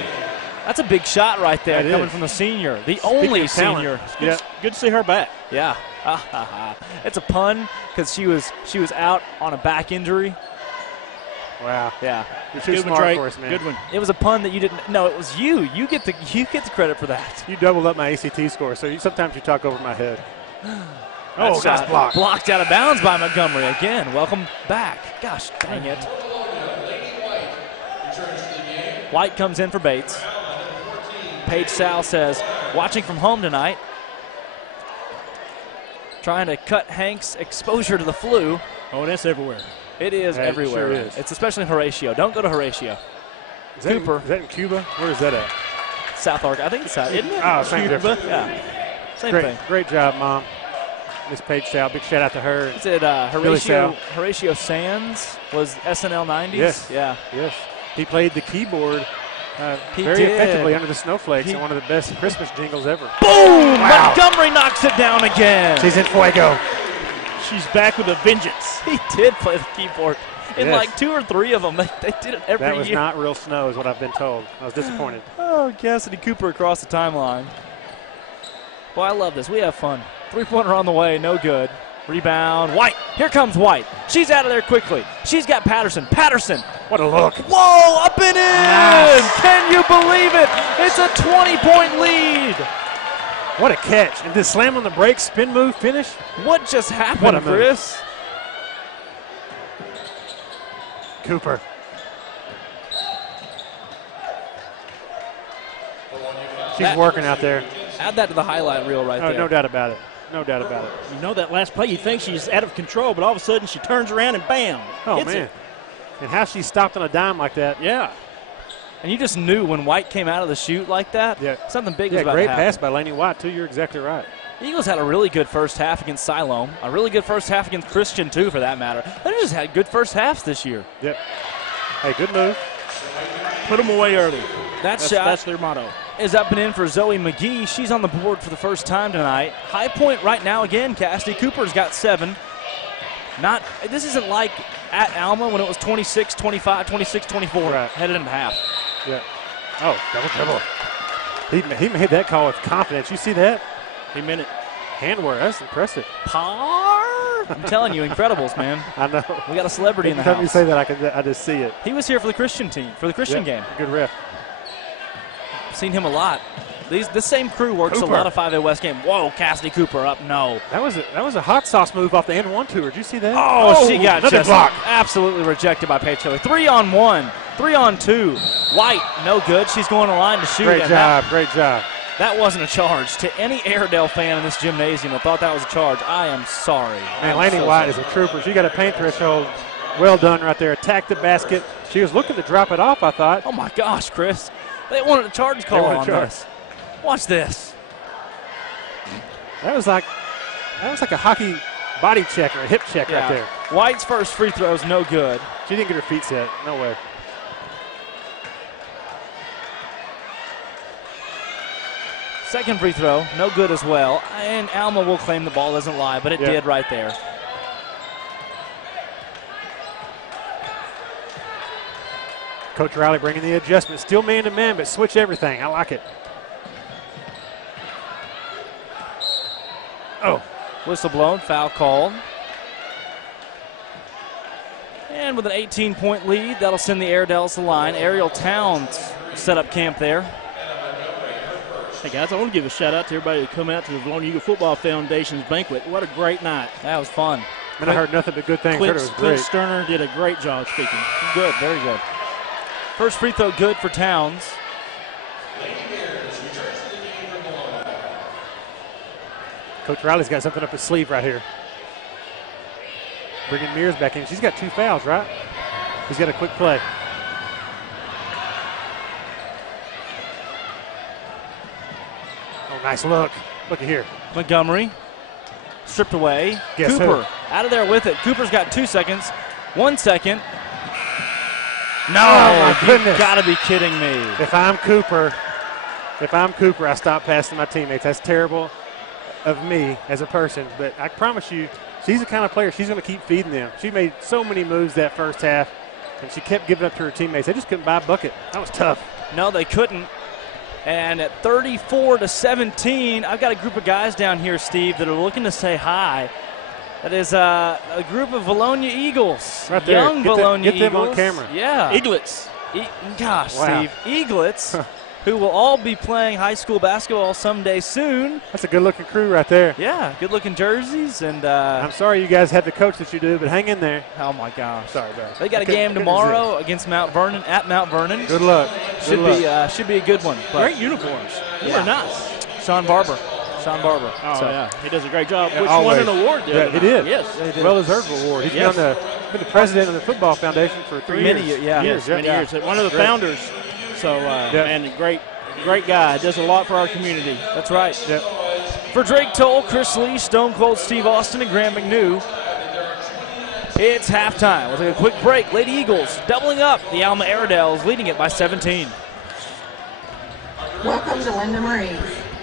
That's a big shot right there coming from the senior. The only senior. Good to see her back. Yeah. It's a pun because she was out on a back injury. Wow. Yeah. You're too smart for us, man. Good one. It was a pun that you didn't. No, it was you. You get the credit for that. You doubled up my ACT score, so sometimes you talk over my head. Oh, that's blocked. Blocked out of bounds by Montgomery again. Welcome back. Gosh dang it. White comes in for Bates. Paige Sal says, watching from home tonight. Trying to cut Hank's exposure to the flu. Oh, that's everywhere. It is everywhere. It sure is. It's especially in Horatio. Don't go to Horatio. Cooper. Is that in Cuba? Where is that at? South Arkansas. I think it's South. Isn't it? Oh, same Cuba. difference. Yeah. Same thing. Great job, Mom. Miss Paige Sal. Big shout out to her. Is it Horatio Sands was SNL 90s? Yes. Yeah. Yes. He played the keyboard very effectively under the snowflakes in one of the best Christmas jingles ever. Boom! Wow. Montgomery knocks it down again. She's in fuego. She's back with a vengeance. He did play the keyboard. in like 2 or 3 of them. They did it every year. That was not real snow is what I've been told. I was disappointed. Oh, Cassidy Cooper across the timeline. Boy, I love this. We have fun. 3-pointer on the way, no good. Rebound, White. Here comes White. She's out of there quickly. She's got Patterson. Patterson. What a look. Whoa, up and in. Nice. Can you believe it? It's a 20-point lead. What a catch. And this slam on the break, spin move, finish. What just happened, what a move. Chris? Cooper. She's working out there. Add that to the highlight reel right there. No doubt about it. No doubt about it. You know that last play, you think she's out of control, but all of a sudden she turns around and bam. Oh, man. And how she stopped on a dime like that. Yeah. And you just knew when White came out of the chute like that, something big was about to happen. Great pass by Laney White, too. You're exactly right. Eagles had a really good first half against Siloam, a really good first half against Christian, too, for that matter. They just had good first halves this year. Yep. Hey, good move. Put them away early. That's their motto. Is up and in for Zoe McGee. She's on the board for the first time tonight. High point right now again. Cassidy Cooper's got 7. This isn't like at Alma when it was 26-25, 26-24 headed into half. Yeah. Oh, double. He made that call with confidence. You see that? He meant it. Handwork. That's impressive. Par. I'm telling you, Incredibles, man. I know. We got a celebrity in the house. house. Every time you say that, I just see it. He was here for the Christian team, for the Christian game. Good ref. Seen him a lot. The same crew works Cooper. A lot of 5A West game. Whoa, Cassidy Cooper up. No. That was a hot sauce move off the end one tour. Did you see that? Oh, she got another just block. Absolutely rejected by Paychilly. 3-on-1, 3-on-2. White, no good. She's going to line to shoot. Great job. That wasn't a charge. To any Airedale fan in this gymnasium that thought that was a charge, I am sorry. Man, Laney White is a trooper. She got a paint threshold. Well done right there. Attacked the basket. She was looking to drop it off, I thought. Oh, my gosh, Chris. They wanted a charge call on this. Watch this. That was like a hockey body check or a hip check right there. White's first free throw is no good. She didn't get her feet set. No way. Second free throw, no good as well. And Alma will claim the ball doesn't lie, but it did right there. Coach Riley bringing the adjustment. Still man-to-man, but switch everything. I like it. Oh. Whistle blown, foul called. And with an 18-point lead, that'll send the Airedales to the line. Ariel Towns set up camp there. Hey, guys, I want to give a shout-out to everybody who come out to the Vilonia Eagle Football Foundation's banquet. What a great night. That was fun. And I heard nothing but good things. It was great. Clint Sterner did a great job speaking. Good, very good. First free throw good for Towns. Coach Riley's got something up his sleeve right here. Bringing Mears back in. She's got 2 fouls, right? He's got a quick play. Oh, nice look. Look at here. Montgomery stripped away. Guess Cooper who? out of there with it. Cooper's got 2 seconds. 1 second. No, oh my goodness. You've got to be kidding me. If I'm Cooper, I stop passing my teammates. That's terrible of me as a person, but I promise you, she's the kind of player, she's going to keep feeding them. She made so many moves that first half, and she kept giving up to her teammates. They just couldn't buy a bucket. That was tough. No, they couldn't. And at 34-17, I've got a group of guys down here, Steve, that are looking to say hi. That is a group of Vilonia Eagles. Right there. Young Vilonia Eagles. Get them on camera. Yeah. Eaglets. Gosh, wow. Steve. Eaglets, who will all be playing high school basketball someday soon. That's a good-looking crew right there. Yeah, good-looking jerseys. And I'm sorry you guys have the coach that you do, but hang in there. Oh, my gosh. Sorry, bro. They got a game tomorrow against Mount Vernon, at Mount Vernon. Good luck. Should be a good one. Great uniforms. They were nice. Sean Barber. Oh, yeah. He does a great job. Yeah, Which always. won an award there. Yeah, he did. Yes. Yeah, he did. Well-deserved award. He's been the president of the Football Foundation for 3 years. Many years. Many years. One of the founders. So, man, great guy. Does a lot for our community. That's right. Yep. For Drake Toll, Chris Lee, Stone Cold Steve Austin, and Graham McNew, it's halftime. We'll take a quick break. Lady Eagles doubling up. The Alma Airedales leading it by 17. Welcome to Linda Marie's.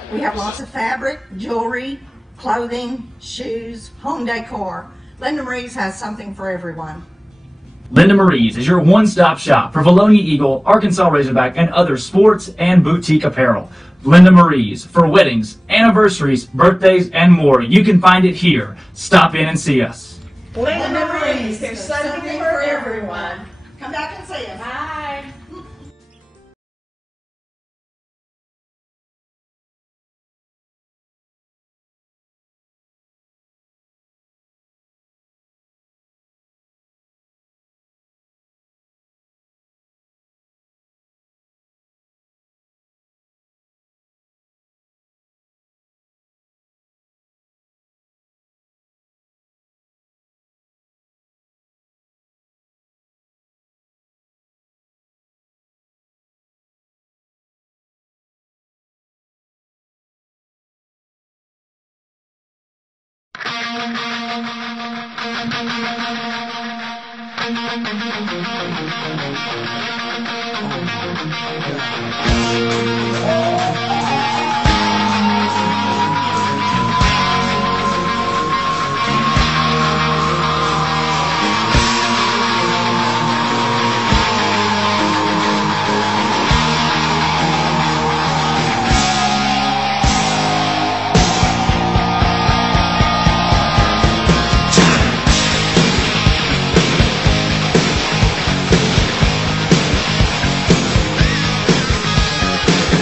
We have lots of fabric, jewelry, clothing, shoes, home decor. Linda Marie's has something for everyone. Linda Marie's is your one-stop shop for Vilonia Eagle, Arkansas Razorback, and other sports and boutique apparel. Linda Marie's for weddings, anniversaries, birthdays, and more. You can find it here. Stop in and see us. Linda Marie's, there's something for everyone. Come back and see us. Bye.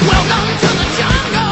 Welcome to the jungle.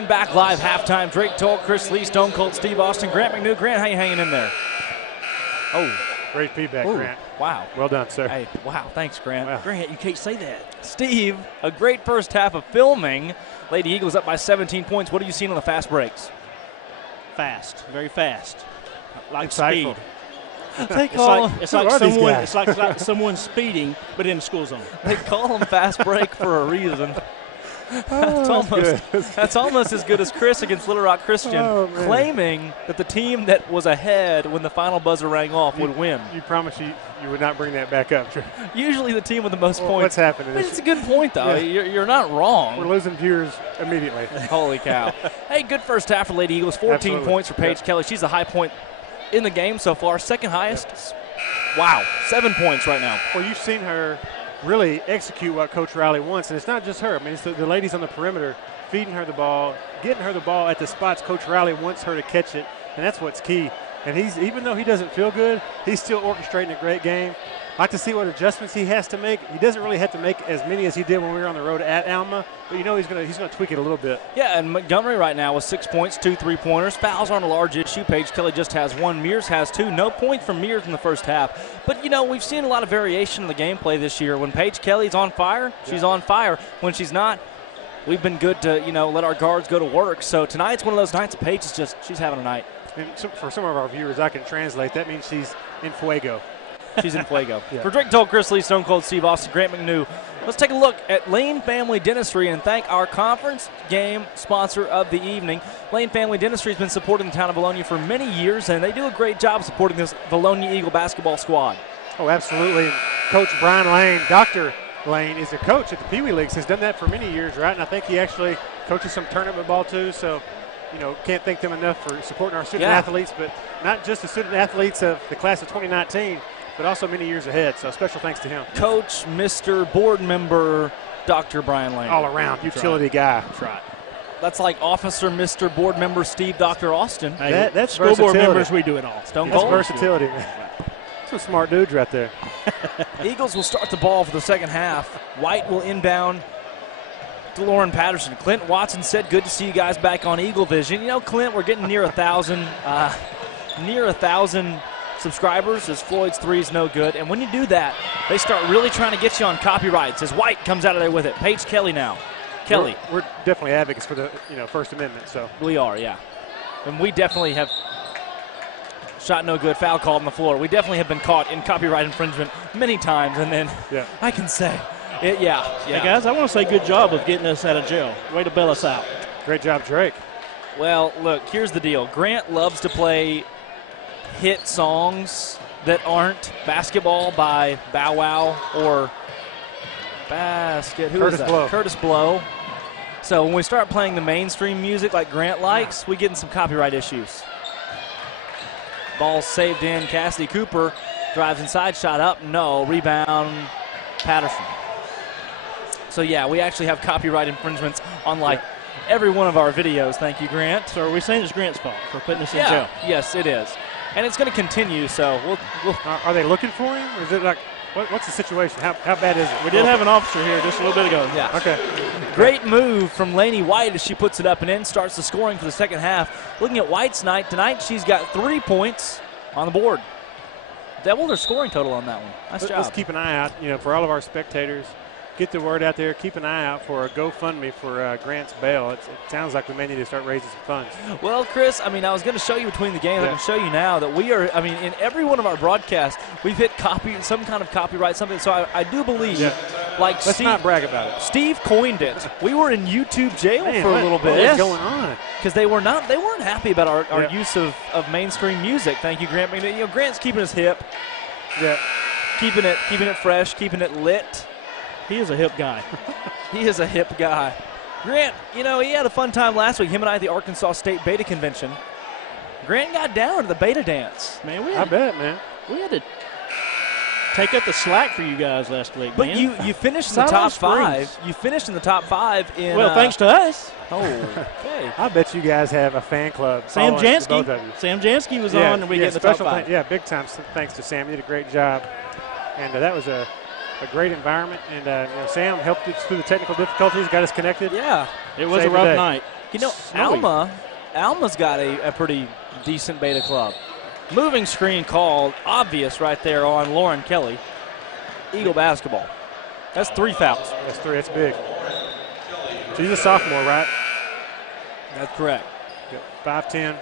And back live halftime. Drake Toll, Chris Lee, Stone Cold Steve Austin, Grant McNew. Grant, how you hanging in there? Oh. Great feedback, Grant. Wow. Well done, sir. Hey, wow. Thanks, Grant. Wow. Grant, you can't say that. Steve, a great first half of filming. Lady Eagles up by 17 points. What have you seen on the fast breaks? Fast. Very fast. Like Insightful. speed. It's like someone speeding, but in the school zone. They call them fast break for a reason. That's almost as good as Chris against Little Rock Christian, claiming that the team that was ahead when the final buzzer rang off would win. You promise you would not bring that back up. Usually the team with the most points. What's happening? It's a good point, though. Yeah. You're not wrong. We're losing viewers immediately. Holy cow. Hey, good first half for Lady Eagles. 14 points for Paige Kelly. She's the high point in the game so far. Second highest. Yeah. Wow. 7 points right now. Well, you've seen her really execute what Coach Riley wants, and it's not just her. I mean, it's the ladies on the perimeter feeding her the ball, getting her the ball at the spots Coach Riley wants her to catch it, and that's what's key. And even though he doesn't feel good, he's still orchestrating a great game. I like to see what adjustments he has to make. He doesn't really have to make as many as he did when we were on the road at Alma, but you know he's gonna tweak it a little bit. Yeah, and Montgomery right now with 6 points, 2 3-pointers. Fouls aren't a large issue. Paige Kelly just has 1. Mears has 2. No points from Mears in the first half. But, you know, we've seen a lot of variation in the gameplay this year. When Paige Kelly's on fire, she's on fire. When she's not, we've been good to, let our guards go to work. So tonight's one of those nights that Paige is she's having a night. And for some of our viewers, I can translate. That means she's in fuego. She's in fuego. Yeah. For Drake Toll, Chris Lee, Stone Cold Steve Austin, Grant McNew, let's take a look at Lane Family Dentistry and thank our conference game sponsor of the evening. Lane Family Dentistry has been supporting the town of Vilonia for many years, and they do a great job supporting this Vilonia Eagle basketball squad. Oh, absolutely. And Coach Brian Lane, Dr. Lane, is a coach at the Pee Wee Leagues, has done that for many years, right? And I think he actually coaches some tournament ball too, so can't thank them enough for supporting our student athletes, but not just the student athletes of the class of 2019, but also many years ahead. So special thanks to him. Coach, Mr. Board Member, Dr. Brian Lane. All around utility guy. That's right. That's like Officer, Mr. Board Member Steve, Dr. Austin. Hey, that's school board members, we do it all. Stone That's Cold. versatility, man. Some smart dudes right there. Eagles will start the ball for the second half. White will inbound to Lauren Patterson. Clint Watson said, good to see you guys back on Eagle Vision. Clint, we're getting near 1,000 subscribers as Floyd's three is no good. And when you do that, they start really trying to get you on copyrights as White comes out of there with it. Paige Kelly now. Kelly. We're definitely advocates for the First Amendment. So we are, yeah. And we definitely have shot no good, foul called on the floor. We definitely have been caught in copyright infringement many times. And then I can say, Hey, guys, I want to say good job of getting us out of jail. Way to bail us out. Great job, Drake. Well, look, here's the deal. Grant loves to play hit songs that aren't Basketball by Bow Wow or Curtis Blow. So when we start playing the mainstream music like Grant likes, we get in some copyright issues. Ball saved in. Cassidy Cooper drives inside, shot up. No. Rebound, Patterson. So, we actually have copyright infringements on every one of our videos. Thank you, Grant. So are we saying it's Grant's fault for putting us in jail? Yes, it is. And it's going to continue, so we'll Are they looking for him? Or is it what's the situation? How bad is it? We did have an officer here just a little bit ago. Yeah. Okay. Great move from Laney White as she puts it up and in, starts the scoring for the second half. Looking at White's night, tonight she's got 3 points on the board. Double their scoring total on that one. Nice job. Let's keep an eye out, for all of our spectators. Get the word out there. Keep an eye out for a GoFundMe for Grant's bail. It sounds like we may need to start raising some funds. Well, Chris, I was going to show you between the games. I can show you now that we are, in every one of our broadcasts, we've hit some kind of copyright, something. So I do believe, let's not brag about it. Steve coined it. We were in YouTube jail for a little bit. What's going on? Because they weren't happy about our use of mainstream music. Thank you, Grant. Grant's keeping us hip. Yeah. Keeping it fresh, keeping it lit. He is a hip guy. He is a hip guy. Grant, he had a fun time last week. Him and I at the Arkansas State Beta Convention. Grant got down to the beta dance. Man, I bet, man. We had to take up the slack for you guys last week, but man. you finished in the top 5. You finished in the top 5 in. Well, thanks to us. Oh, okay. I bet you guys have a fan club. Sam Jansky. Both of you. Sam Jansky was on, and we get in the top 5. Big time. Thanks to Sam. You did a great job, and that was a great environment. And Sam helped us through the technical difficulties, got us connected. Yeah, it was a rough night. You know, snowy. Alma's got a pretty decent beta club. Moving screen called, obvious right there on Lauren Kelly. Eagle basketball. That's 3 fouls. That's 3. That's big. She's a sophomore, right? That's correct. Yep. 5'10".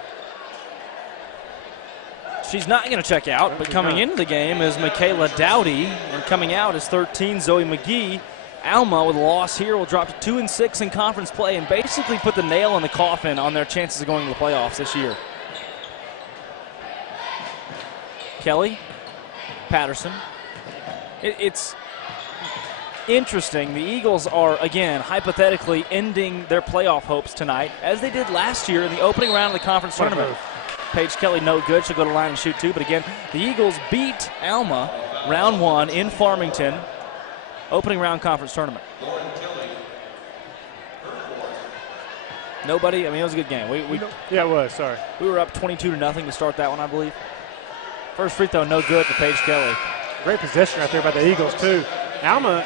She's not going to check out, but coming into the game is Michaela Dowdy, and coming out is 13 Zoe McGee. Alma, with a loss here, will drop to 2-6 in conference play and basically put the nail in the coffin on their chances of going to the playoffs this year. Kelly, Patterson. It's interesting. The Eagles are, again, hypothetically ending their playoff hopes tonight, as they did last year in the opening round of the conference tournament. Paige Kelly, no good. She'll go to line and shoot 2. But again, the Eagles beat Alma round 1 in Farmington, opening round conference tournament. Nobody. I mean, it was a good game. Yeah, it was. Sorry. We were up 22-0 to start that one, I believe. First free throw, no good for Paige Kelly. Great possession right there by the Eagles, too. Alma,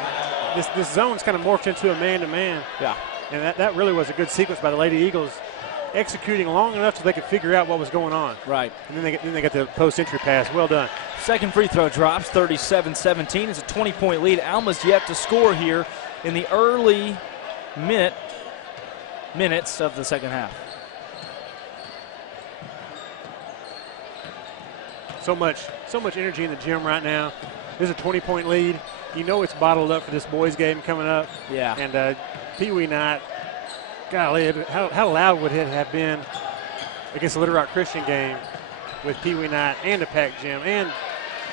this zone's kind of morphed into a man-to-man. Yeah. And that really was a good sequence by the Lady Eagles, executing long enough so they could figure out what was going on. Right. And then they got the post-entry pass. Well done. Second free throw drops, 37-17. It's a 20-point lead. Alma's yet to score here in the early minutes of the second half. So much energy in the gym right now. There's a 20-point lead. You know it's bottled up for this boys' game coming up. Yeah. And Pee Wee night, golly, how loud would it have been against the Little Rock Christian game with Pee Wee night and a packed gym and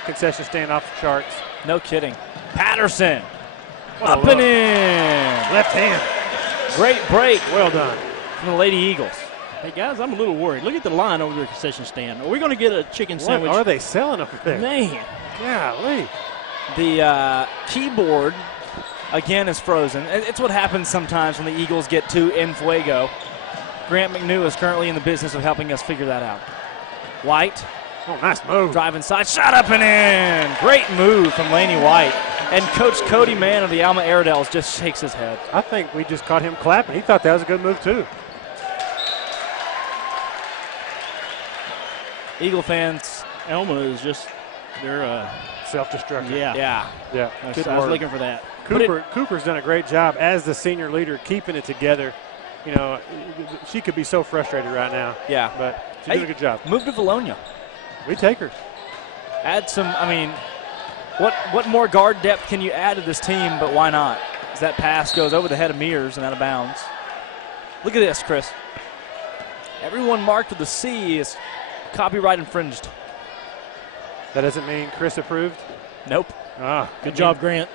concession stand off the charts? No kidding. Patterson. Up and in. Left hand. Great break. Well done. From the Lady Eagles. Hey, guys, I'm a little worried. Look at the line over the concession stand. Are we going to get a chicken sandwich? What are they selling up there? Man. Golly. The keyboard, again, is frozen. It's what happens sometimes when the Eagles get too en fuego. Grant McNew is currently in the business of helping us figure that out. White. Oh, nice move. Drive inside, shot up and in. Great move from Laney White. And Coach Cody Mann of the Alma Airedales just shakes his head. I think we just caught him clapping. He thought that was a good move, too. Eagle fans. Alma is just, they're self-destructive. Yeah. I was looking for that. Cooper's done a great job as the senior leader keeping it together. You know, she could be so frustrated right now. Yeah. But she's doing a good job. Move to Vilonia. We take her. Add some, I mean, what more guard depth can you add to this team, but why not? As that pass goes over the head of Mears and out of bounds. Look at this, Chris. Everyone marked with the C is copyright infringed. That doesn't mean Chris approved? Nope. Good job, Grant.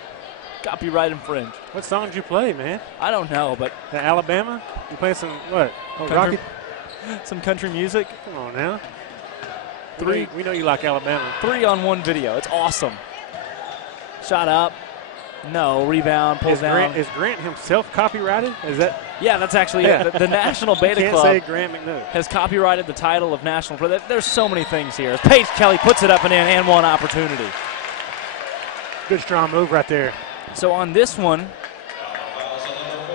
Copyright infringed. What song did you play, man? I don't know, but. The Alabama? You playing some, what? Oh, country, Rocky? some country music. Come on now. We know you like Alabama. 3-on-1 video. It's awesome. Shot up. No. Rebound. Pulls down. Is Grant himself copyrighted? Is that? Yeah, that's actually it. The National Beta Can't Club say Grant McNew. has copyrighted the title of National. There's so many things here. As Paige Kelly puts it up and in, and one opportunity. Good strong move right there. So on this one,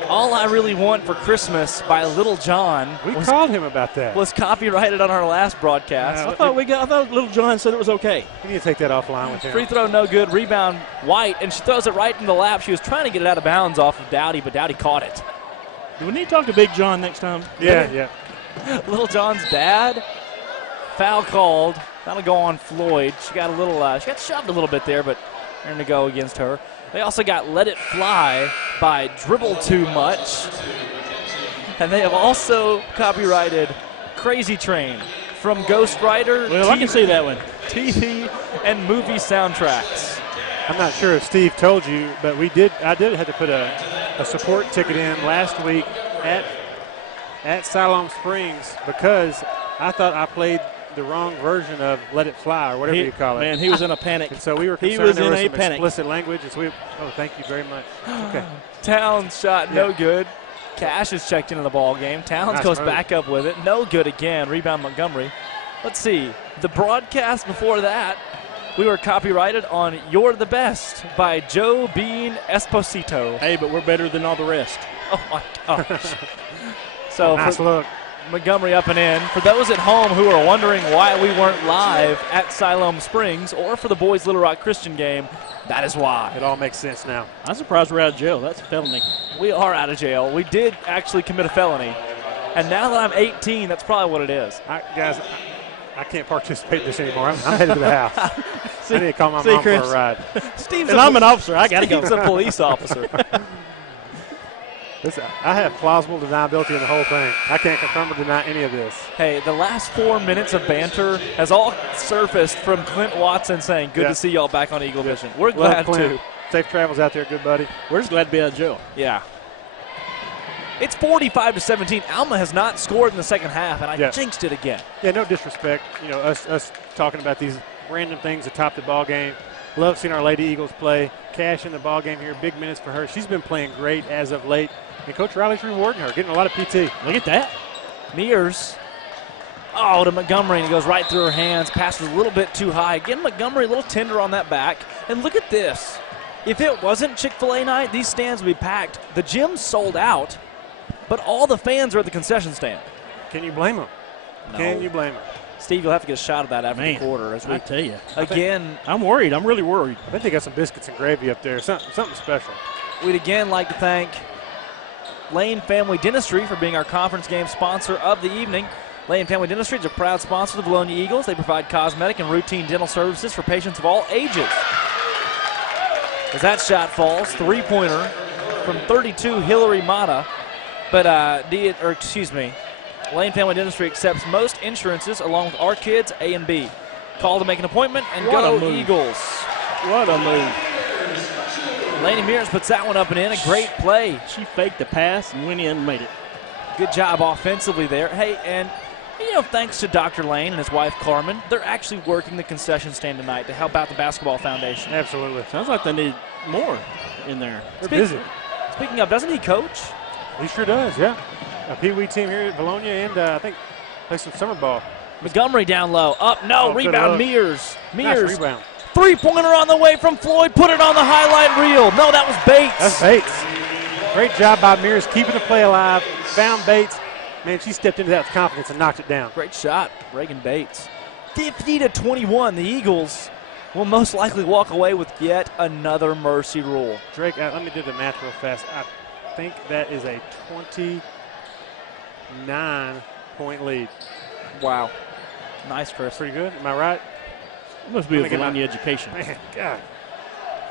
All I Really Want for Christmas by Little John. We called him about that. Was copyrighted on our last broadcast. I thought Little John said it was okay. We need to take that offline with him. Free throw, no good. Rebound, White, and she throws it right in the lap. She was trying to get it out of bounds off of Dowdy, but Dowdy caught it. Do we need to talk to Big John next time? Yeah. Little John's dad. Foul called. That'll go on Floyd. She got she got shoved a little bit there, but they're going to go against her. They also got Let It Fly by Dribble Too Much. And they have also copyrighted Crazy Train from Ghost Rider. Well, I can see that one. TV and movie soundtracks. I'm not sure if Steve told you, but I did have to put a support ticket in last week at Siloam Springs because I thought I played the wrong version of Let It Fly or whatever you call it. Man, he was in a panic. And so we were concerned there was some explicit language. And so thank you very much. Okay. Towns shot no good. Cash is checked into the ball game. Towns goes back up with it. No good again. Rebound Montgomery. Let's see. The broadcast before that, we were copyrighted on You're the Best by Joe Bean Esposito. Hey, but we're better than all the rest. Oh, my gosh. So nice look. Montgomery up and in. For those at home who are wondering why we weren't live at Siloam Springs or for the boys Little Rock Christian game, that is why. It all makes sense now. I'm surprised we're out of jail. That's a felony. We are out of jail. We did actually commit a felony. And now that I'm 18, that's probably what it is. Guys, I can't participate in this anymore. I'm headed to the house. I need to call my mom Chris, for a ride. I'm an officer. I got to go. Steve's a police officer. Listen, I have plausible deniability in the whole thing. I can't confirm or deny any of this. Hey, the last 4 minutes of banter has all surfaced from Clint Watson saying, good to see y'all back on Eagle Vision. We're glad to. Safe travels out there, good buddy. We're just glad to be out of jail. Yeah. It's 45-17. Alma has not scored in the second half, and I jinxed it again. Yeah, no disrespect. You know, us talking about these random things atop the ball game. Love seeing our Lady Eagles play. Cash in the ball game here. Big minutes for her. She's been playing great as of late. And Coach Riley's rewarding her, getting a lot of PT. Look at that. Mears. Oh, to Montgomery, and it goes right through her hands. Pass was a little bit too high. Again, Montgomery a little tender on that back. And look at this. If it wasn't Chick-fil-A night, these stands would be packed. The gym's sold out, but all the fans are at the concession stand. Can you blame them? No. Can you blame them? Steve, you'll have to get a shot of that after the quarter. As we tell you. Again. I'm worried. I'm really worried. I think they got some biscuits and gravy up there. Something special. We'd again like to thank Lane Family Dentistry for being our conference game sponsor of the evening. Lane Family Dentistry is a proud sponsor of the Vilonia Eagles. They provide cosmetic and routine dental services for patients of all ages. As that shot falls, three-pointer from 32, Hillary Mata. But, Lane Family Dentistry accepts most insurances along with our kids, A and B. Call to make an appointment and go Eagles. What a move. Laney Mears puts that one up and in. A great play. She faked the pass and went in and made it. Good job offensively there. Hey, and, thanks to Dr. Lane and his wife, Carmen, they're actually working the concession stand tonight to help out the Basketball Foundation. Absolutely. Sounds like they need more in there. They're busy. Speaking of, doesn't he coach? He sure does, yeah. A Pee Wee team here at Vilonia and I think play some summer ball. Montgomery down low. Up, no, rebound, Mears. Nice rebound. Three-pointer on the way from Floyd. Put it on the highlight reel. No, that was Bates. That's Bates. Great job by Mears keeping the play alive. Found Bates. Man, she stepped into that with confidence and knocked it down. Great shot, Reagan Bates. 50-21, the Eagles will most likely walk away with yet another mercy rule. Drake, let me do the math real fast. I think that is a 29-point lead. Wow. Nice, Chris. Pretty good. Am I right? It must be a Vilonia education. Man, God.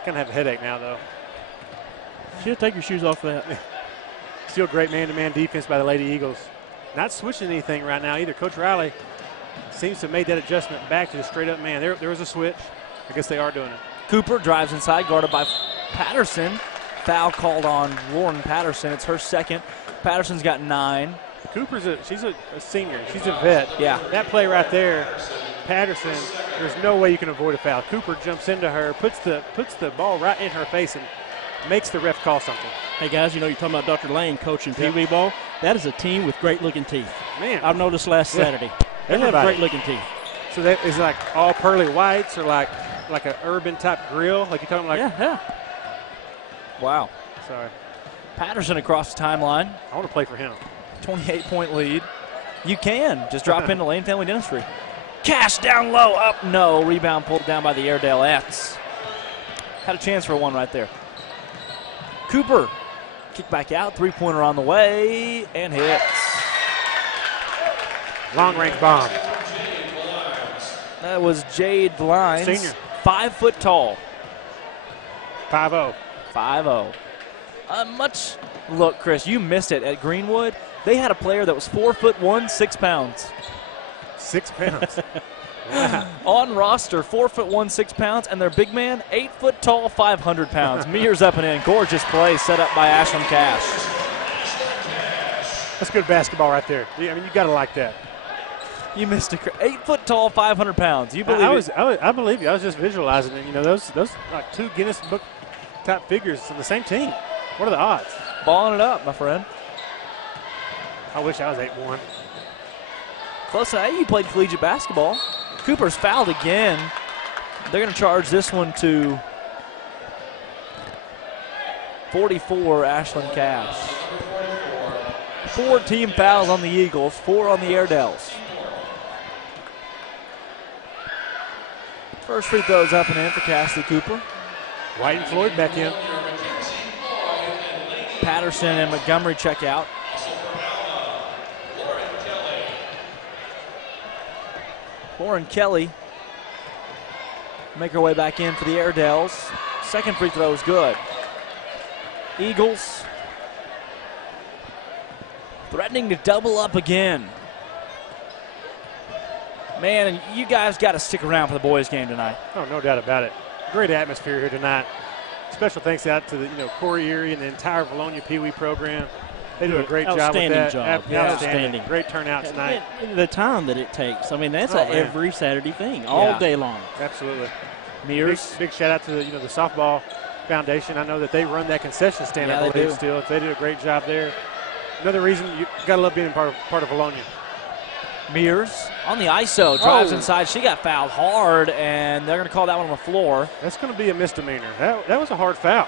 Going to have a headache now, though. Should take your shoes off that. Still great man-to-man defense by the Lady Eagles. Not switching anything right now either. Coach Riley seems to have made that adjustment back to the straight-up man. There was a switch. I guess they are doing it. Cooper drives inside, guarded by Patterson. Foul called on Lauren Patterson. It's her second. Patterson's got 9. Cooper's she's a senior. She's a vet. Yeah. That play right there, Patterson, there's no way you can avoid a foul. Cooper jumps into her, puts the ball right in her face and makes the ref call something. Hey, guys, you're talking about Dr. Lane coaching Pee Wee ball. That is a team with great-looking teeth. Man. I've noticed last Saturday. They have great-looking teeth. So that is like all pearly whites or like an urban-type grill? Like you're talking like? Yeah. Wow. Sorry. Patterson across the timeline. I want to play for him. 28-point lead. You can. Just drop into Lane Family Dentistry. Cash down low. Up. No. Rebound pulled down by the Airedalettes. Had a chance for one right there. Cooper. Kick back out. Three-pointer on the way. And hits. Long-range bomb. That was Jade Lines. Senior. 5 foot tall. 5-0. 5-0. Look, Chris, you missed it at Greenwood. They had a player that was 4'1", 6 pounds. 6 pounds. Wow. On roster, 4'1", 6 pounds, and their big man, 8 foot tall, 500 pounds. Mears up and in. Gorgeous play set up by Ashlyn Cash. That's good basketball right there. I mean, you got to like that. You missed it. 8 foot tall, 500 pounds. You believe it? I believe you. I was just visualizing it. Those like 2 Guinness Book top figures on the same team. What are the odds? Balling it up, my friend. I wish I was 8'1". Close enough. You played collegiate basketball. Cooper's fouled again. They're going to charge this one to 44, Ashlyn Cash. 4 team fouls on the Eagles, 4 on the Airedales. First free throw's up and in for Cassidy Cooper. White and Floyd back in. Patterson and Montgomery check out. Lauren Kelly make her way back in for the Airedales. Second free throw is good. Eagles threatening to double up again. Man, you guys got to stick around for the boys' game tonight. Oh, no doubt about it. Great atmosphere here tonight. Special thanks out to the Corey Erie and the entire Vilonia Pee Wee program. They do a great job with that. Outstanding. Great turnout tonight. And the time that it takes. I mean, that's every Saturday thing, all day long. Absolutely. Mears. Big shout out to the softball foundation. I know that they run that concession stand. I believe still. They do a great job there. Another reason you gotta love being part of Vilonia. Mears on the ISO, drives inside. She got fouled hard, and they're going to call that one on the floor. That's going to be a misdemeanor. That was a hard foul.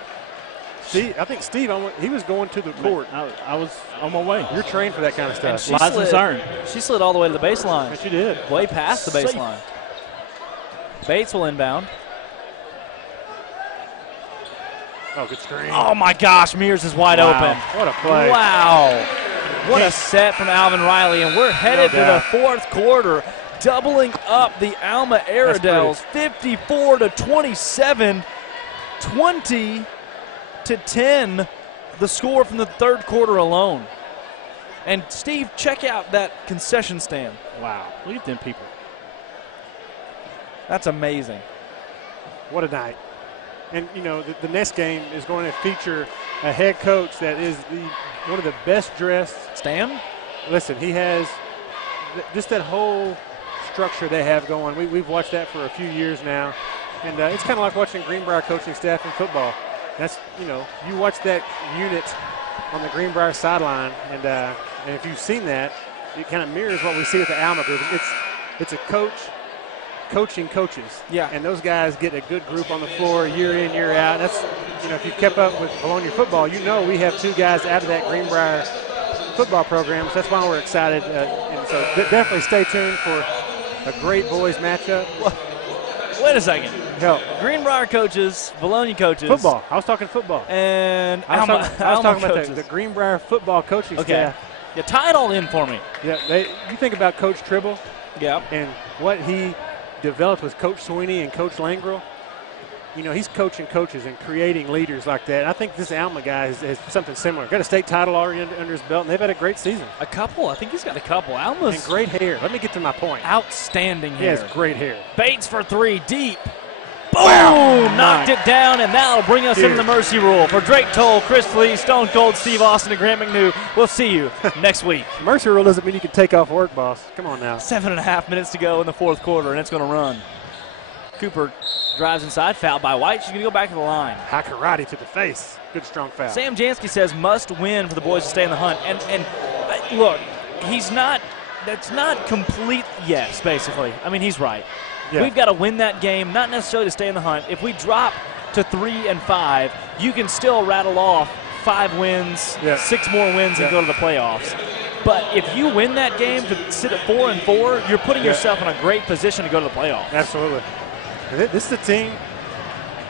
I think Steve, he was going to the court. I was on my way. You're trained for that kind of stuff. She slid all the way to the baseline. Yes, she did. Way past the baseline. Bates will inbound. Oh, good screen. Oh, my gosh, Mears is wide open. What a play. Wow. What a set from Alvin Riley, and we're headed to the fourth quarter, doubling up the Alma Airedales, 54-27, 20-10, the score from the third quarter alone. And Steve, check out that concession stand. Wow, look at them people. That's amazing. What a night. And, the next game is going to feature a head coach that is one of the best dressed. Stan? Listen, he has just that whole structure they have going. We've watched that for a few years now. And it's kind of like watching Greenbrier coaching staff in football. That's, you watch that unit on the Greenbrier sideline, and if you've seen that, it kind of mirrors what we see at the Alma group. It's a coach coaching coaches. Yeah. And those guys get a good group on the floor year in, year out. That's, if you've kept up with Vilonia football, we have 2 guys out of that Greenbrier football program. So that's why we're excited. And so definitely stay tuned for a great boys matchup. Wait a second. Help. Greenbrier coaches, Vilonia coaches. Football. I was talking football. And I was talking coaches. about the Greenbrier football coaching staff. Yeah, tie it all in for me. Yeah, you think about Coach Tribble. Yeah. And what he developed with Coach Sweeney and Coach Langrel. He's coaching coaches and creating leaders like that. And I think this Alma guy has something similar. Got a state title already under his belt, and they've had a great season. A couple? I think he's got a couple. Alma's and great hair. Let me get to my point. Outstanding hair. He has great hair. Bates for 3, deep. Boom! Wow. Knocked it down, and that'll bring us into the mercy rule. For Drake Toll, Chris Lee, Stone Cold, Steve Austin, and Grant McNew, we'll see you next week. Mercy rule doesn't mean you can take off work, boss. Come on now. 7.5 minutes to go in the fourth quarter, and it's going to run. Cooper drives inside, fouled by White. She's going to go back to the line. High karate to the face. Good strong foul. Sam Jansky says must win for the boys to stay in the hunt. And look, that's not complete yes, basically. I mean, he's right. Yeah. We've got to win that game, not necessarily to stay in the hunt. If we drop to 3-5, you can still rattle off 5 wins, 6 more wins, and go to the playoffs. But if you win that game to sit at 4-4, you're putting yourself in a great position to go to the playoffs. Absolutely. This is a team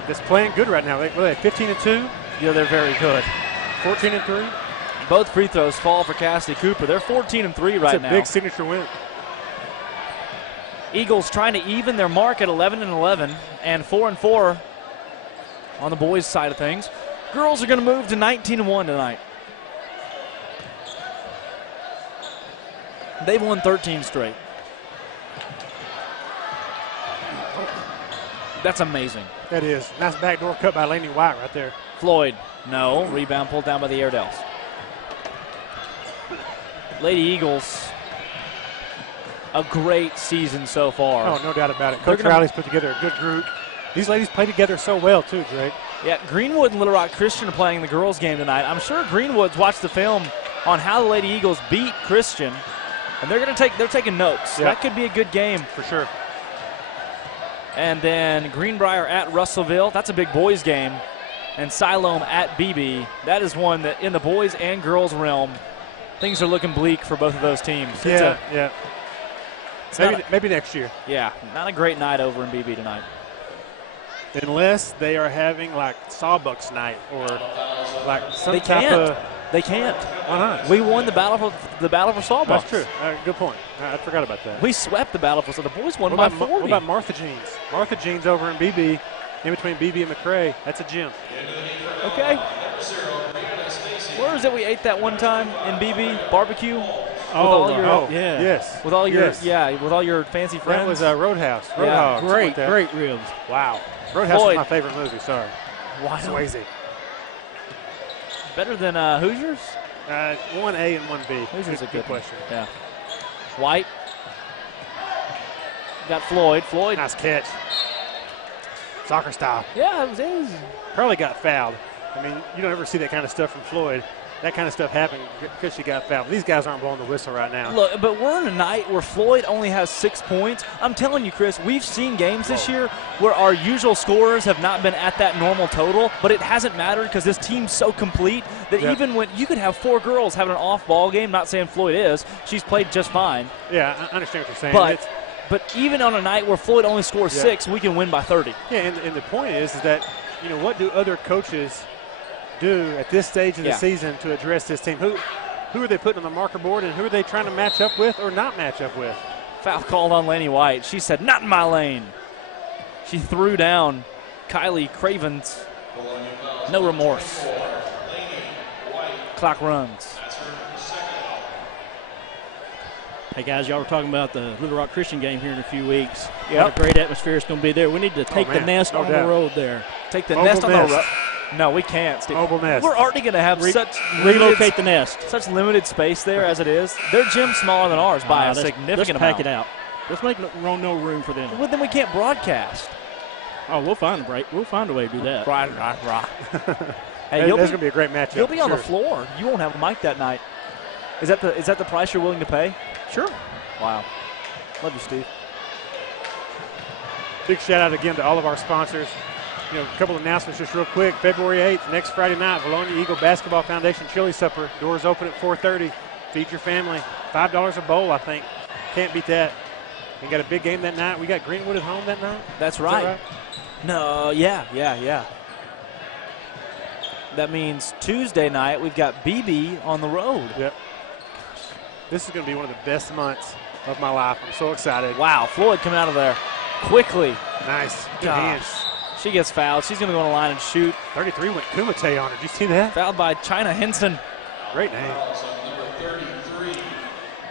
that's playing good right now. They're 15-2. Yeah, they're very good. 14-3. Both free throws fall for Cassidy Cooper. They're 14-3 right now. It's a big signature win. Eagles trying to even their mark at 11-11 and 4-4 on the boys' side of things. Girls are going to move to 19-1 tonight. They've won 13 straight. That's amazing. That is. Nice backdoor cut by Laney White right there. Floyd, no. Rebound pulled down by the Airedales. Lady Eagles, a great season so far. Oh, no doubt about it. Coach Riley's put together a good group. These ladies play together so well, too, Drake. Yeah, Greenwood and Little Rock Christian are playing in the girls' game tonight. I'm sure Greenwood's watched the film on how the Lady Eagles beat Christian, and they're taking notes. Yeah. That could be a good game. For sure. And then Greenbrier at Russellville. That's a big boys game. And Siloam at BB. That is one that in the boys and girls realm things are looking bleak for both of those teams. Yeah. Maybe next year. Yeah, not a great night over in BB tonight. Unless they are having like Sawbucks night or like some They type can't. of. They can't. Why not? We won the battle for Sawbucks. That's true. Good point. I forgot about that. We swept the battle for. So the boys won What by about, 40. what about Martha Jeans? Martha Jeans over in BB, in between BB and McRae. That's a gym. Okay. Where is it we ate that one time in BB barbecue? Yes. With all your fancy friends. That was Roadhouse. Yeah. Roadhouse. Great ribs. Wow. Roadhouse Floyd. is my favorite movie. Sorry. Wow. Swayze. Better than Hoosiers? 1A and 1B. Hoosiers a good question. Yeah. White. Got Floyd. Nice catch. Soccer style. Yeah, it was. Probably got fouled. I mean, you don't ever see that kind of stuff from Floyd. That kind of stuff happened because she got fouled. These guys aren't blowing the whistle right now. Look, but we're in a night where Floyd only has 6 points. I'm telling you, Chris, we've seen games this year where our usual scorers have not been at that normal total, but it hasn't mattered because this team's so complete that even when you could have 4 girls having an off-ball game, not saying Floyd is, she's played just fine. Yeah, I understand what you're saying. But even on a night where Floyd only scores 6, we can win by 30. Yeah, and the point is that, what do other coaches do at this stage of the season to address this team? Who are they putting on the marker board, and who are they trying to match up with or not match up with? Foul called on Laney White. She said, not in my lane. She threw down Kylie Cravens. No remorse. Clock runs. Hey, guys, y'all were talking about the Little Rock Christian game here in a few weeks. Yep. What a great atmosphere it's going to be there. We need to take the nest on the road there. Take the nest on the road. No, we can't, Steve. Mobile nest. We're already going to have relocate the nest. Such limited space there as it is. Their gym's smaller than ours by a significant amount. Let's pack it out. Let's make no room for them. Well, then we can't broadcast. Oh, we'll find a break. We'll find a way to do that. Right. Hey, that's going to be a great matchup. You'll be on the floor. You won't have a mic that night. Is that the price you're willing to pay? Sure. Wow. Love you, Steve. Big shout out again to all of our sponsors. A couple of announcements just real quick. February 8th, next Friday night, Vilonia Eagle Basketball Foundation Chili Supper. Doors open at 4:30. Feed your family. $5 a bowl, I think. Can't beat that. We got a big game that night. We got Greenwood at home that night. That's right. That right? No, yeah. That means Tuesday night we've got BB on the road. Yep. This is going to be one of the best months of my life. I'm so excited. Wow, Floyd coming out of there quickly. Nice. Good hands. She gets fouled. She's going to go on the line and shoot. 33 went Kumite on her. Did you see that? Fouled by China Henson. Great name.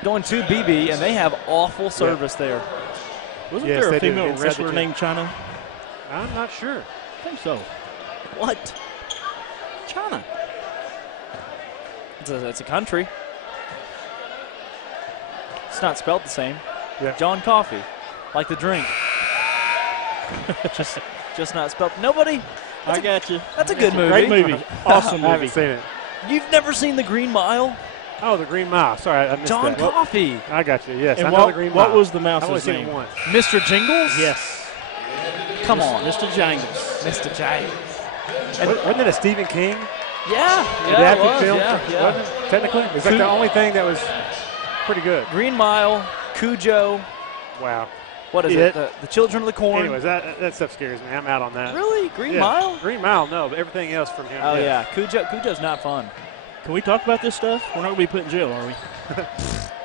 Going to BB, and they have awful service there. Wasn't there a female wrestler named China? I'm not sure. I think so. What? China. It's a country. It's not spelled the same. Yeah. John Coffey, like the drink. just not spelled. Nobody. I got you. That's a good movie. Great movie. Awesome movie. I haven't seen it. You've never seen The Green Mile? Oh, The Green Mile. Sorry, I missed John that. Coffey. I got you. Yes, and I know The Green Mile. What was the I've only mouse's seen name? it once. Mr. Jingles? Yes. Come on. Mr. Jangles. Mr. Jingles. Wasn't it a Stephen King Yeah, it was. film? Yeah. Wasn't it? Technically? It's like the only thing that was pretty good. Green Mile, Cujo. Wow. What is it? The Children of the Corn. Anyways, that stuff scares me. I'm out on that. Really? Green Mile? Green Mile, no, but everything else from him. Oh, yeah. Cujo's not fun. Can we talk about this stuff? We're not going to be put in jail, are we?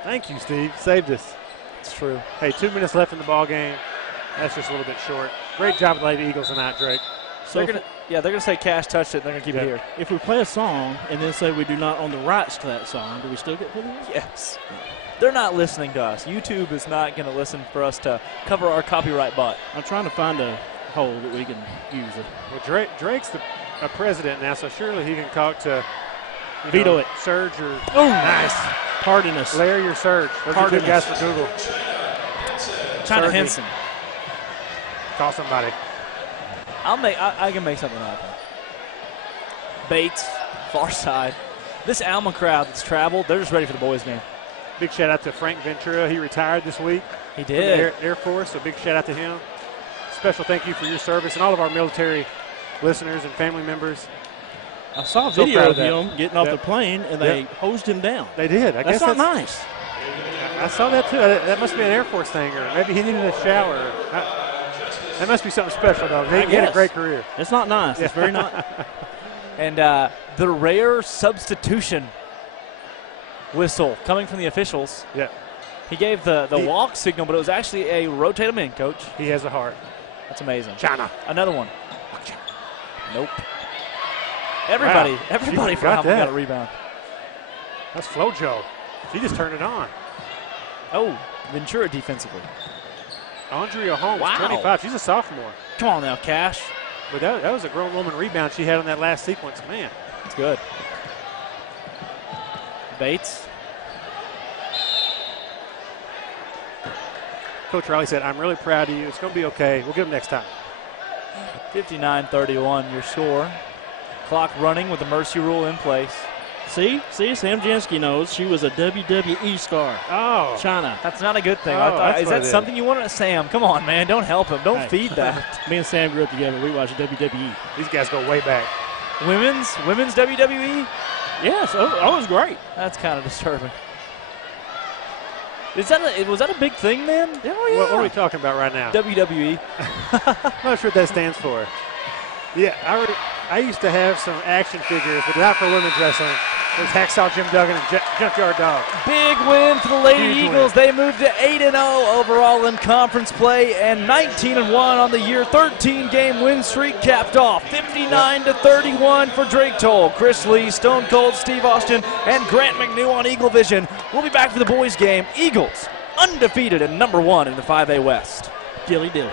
Thank you, Steve. Saved us. It's true. Hey, 2 minutes left in the ball game. That's just a little bit short. Great job with the Lady Eagles tonight, Drake. So they're gonna say Cash touched it. They're gonna keep it here. If we play a song and then say we do not own the rights to that song, do we still get put in? Yes. They're not listening to us. YouTube is not going to listen for us to cover our copyright butt. I'm trying to find a hole that we can use. Well, Drake's a president now, so surely he can talk to Veto it. Surge or nice. Pardon us. Larry or Surge. Those are good guys for Google. China Henson. Call somebody. I can make something happen. Bates, far side. This Alma crowd that's traveled, they're just ready for the boys' game. Big shout out to Frank Ventura. He retired this week. He did. From the Air Force, so big shout out to him. Special thank you for your service and all of our military listeners and family members. I saw a video of him getting off the plane, and they hosed him down. They did. I guess that's not nice. I saw that too. That must be an Air Force thing, or maybe he needed a shower. That must be something special, though. He had a great career. It's not nice. It's very not. And the rare substitution whistle coming from the officials. Yeah. He gave the walk signal, but it was actually a rotate him in, Coach. He has a heart. That's amazing. China. Another one. Nope. Everybody for Alma got a rebound. That's Flojo. She just turned it on. Oh, Ventura defensively. Andrea Holmes, 25. She's a sophomore. Come on now, Cash. But that was a grown woman rebound she had on that last sequence. Man. That's good. Bates. Coach Riley said, I'm really proud of you. It's going to be okay. We'll get them next time. 59-31 your score. Clock running with the mercy rule in place. See, Sam Jansky knows she was a WWE star. Oh. China. That's not a good thing. Is that something you want? Sam, come on, man. Don't help him. Don't feed that. Me and Sam grew up together. We watched WWE. These guys go way back. Women's WWE? Yes, that was great. That's kind of disturbing. Was that a big thing then? Oh, yeah. What are we talking about right now? WWE. I'm not sure what that stands for. Yeah, I used to have some action figures, but not for women's wrestling. There's Hacksaw Jim Duggan and Junkyard Dog. Big win for the Lady Eagles. They moved to 8-0 overall in conference play and 19-1 on the year. 13-game win streak capped off. 59-31 for Drake Toll, Chris Lee, Stone Cold Steve Austin, and Grant McNew on Eagle Vision. We'll be back for the boys' game. Eagles undefeated and #1 in the 5A West. Dilly dilly.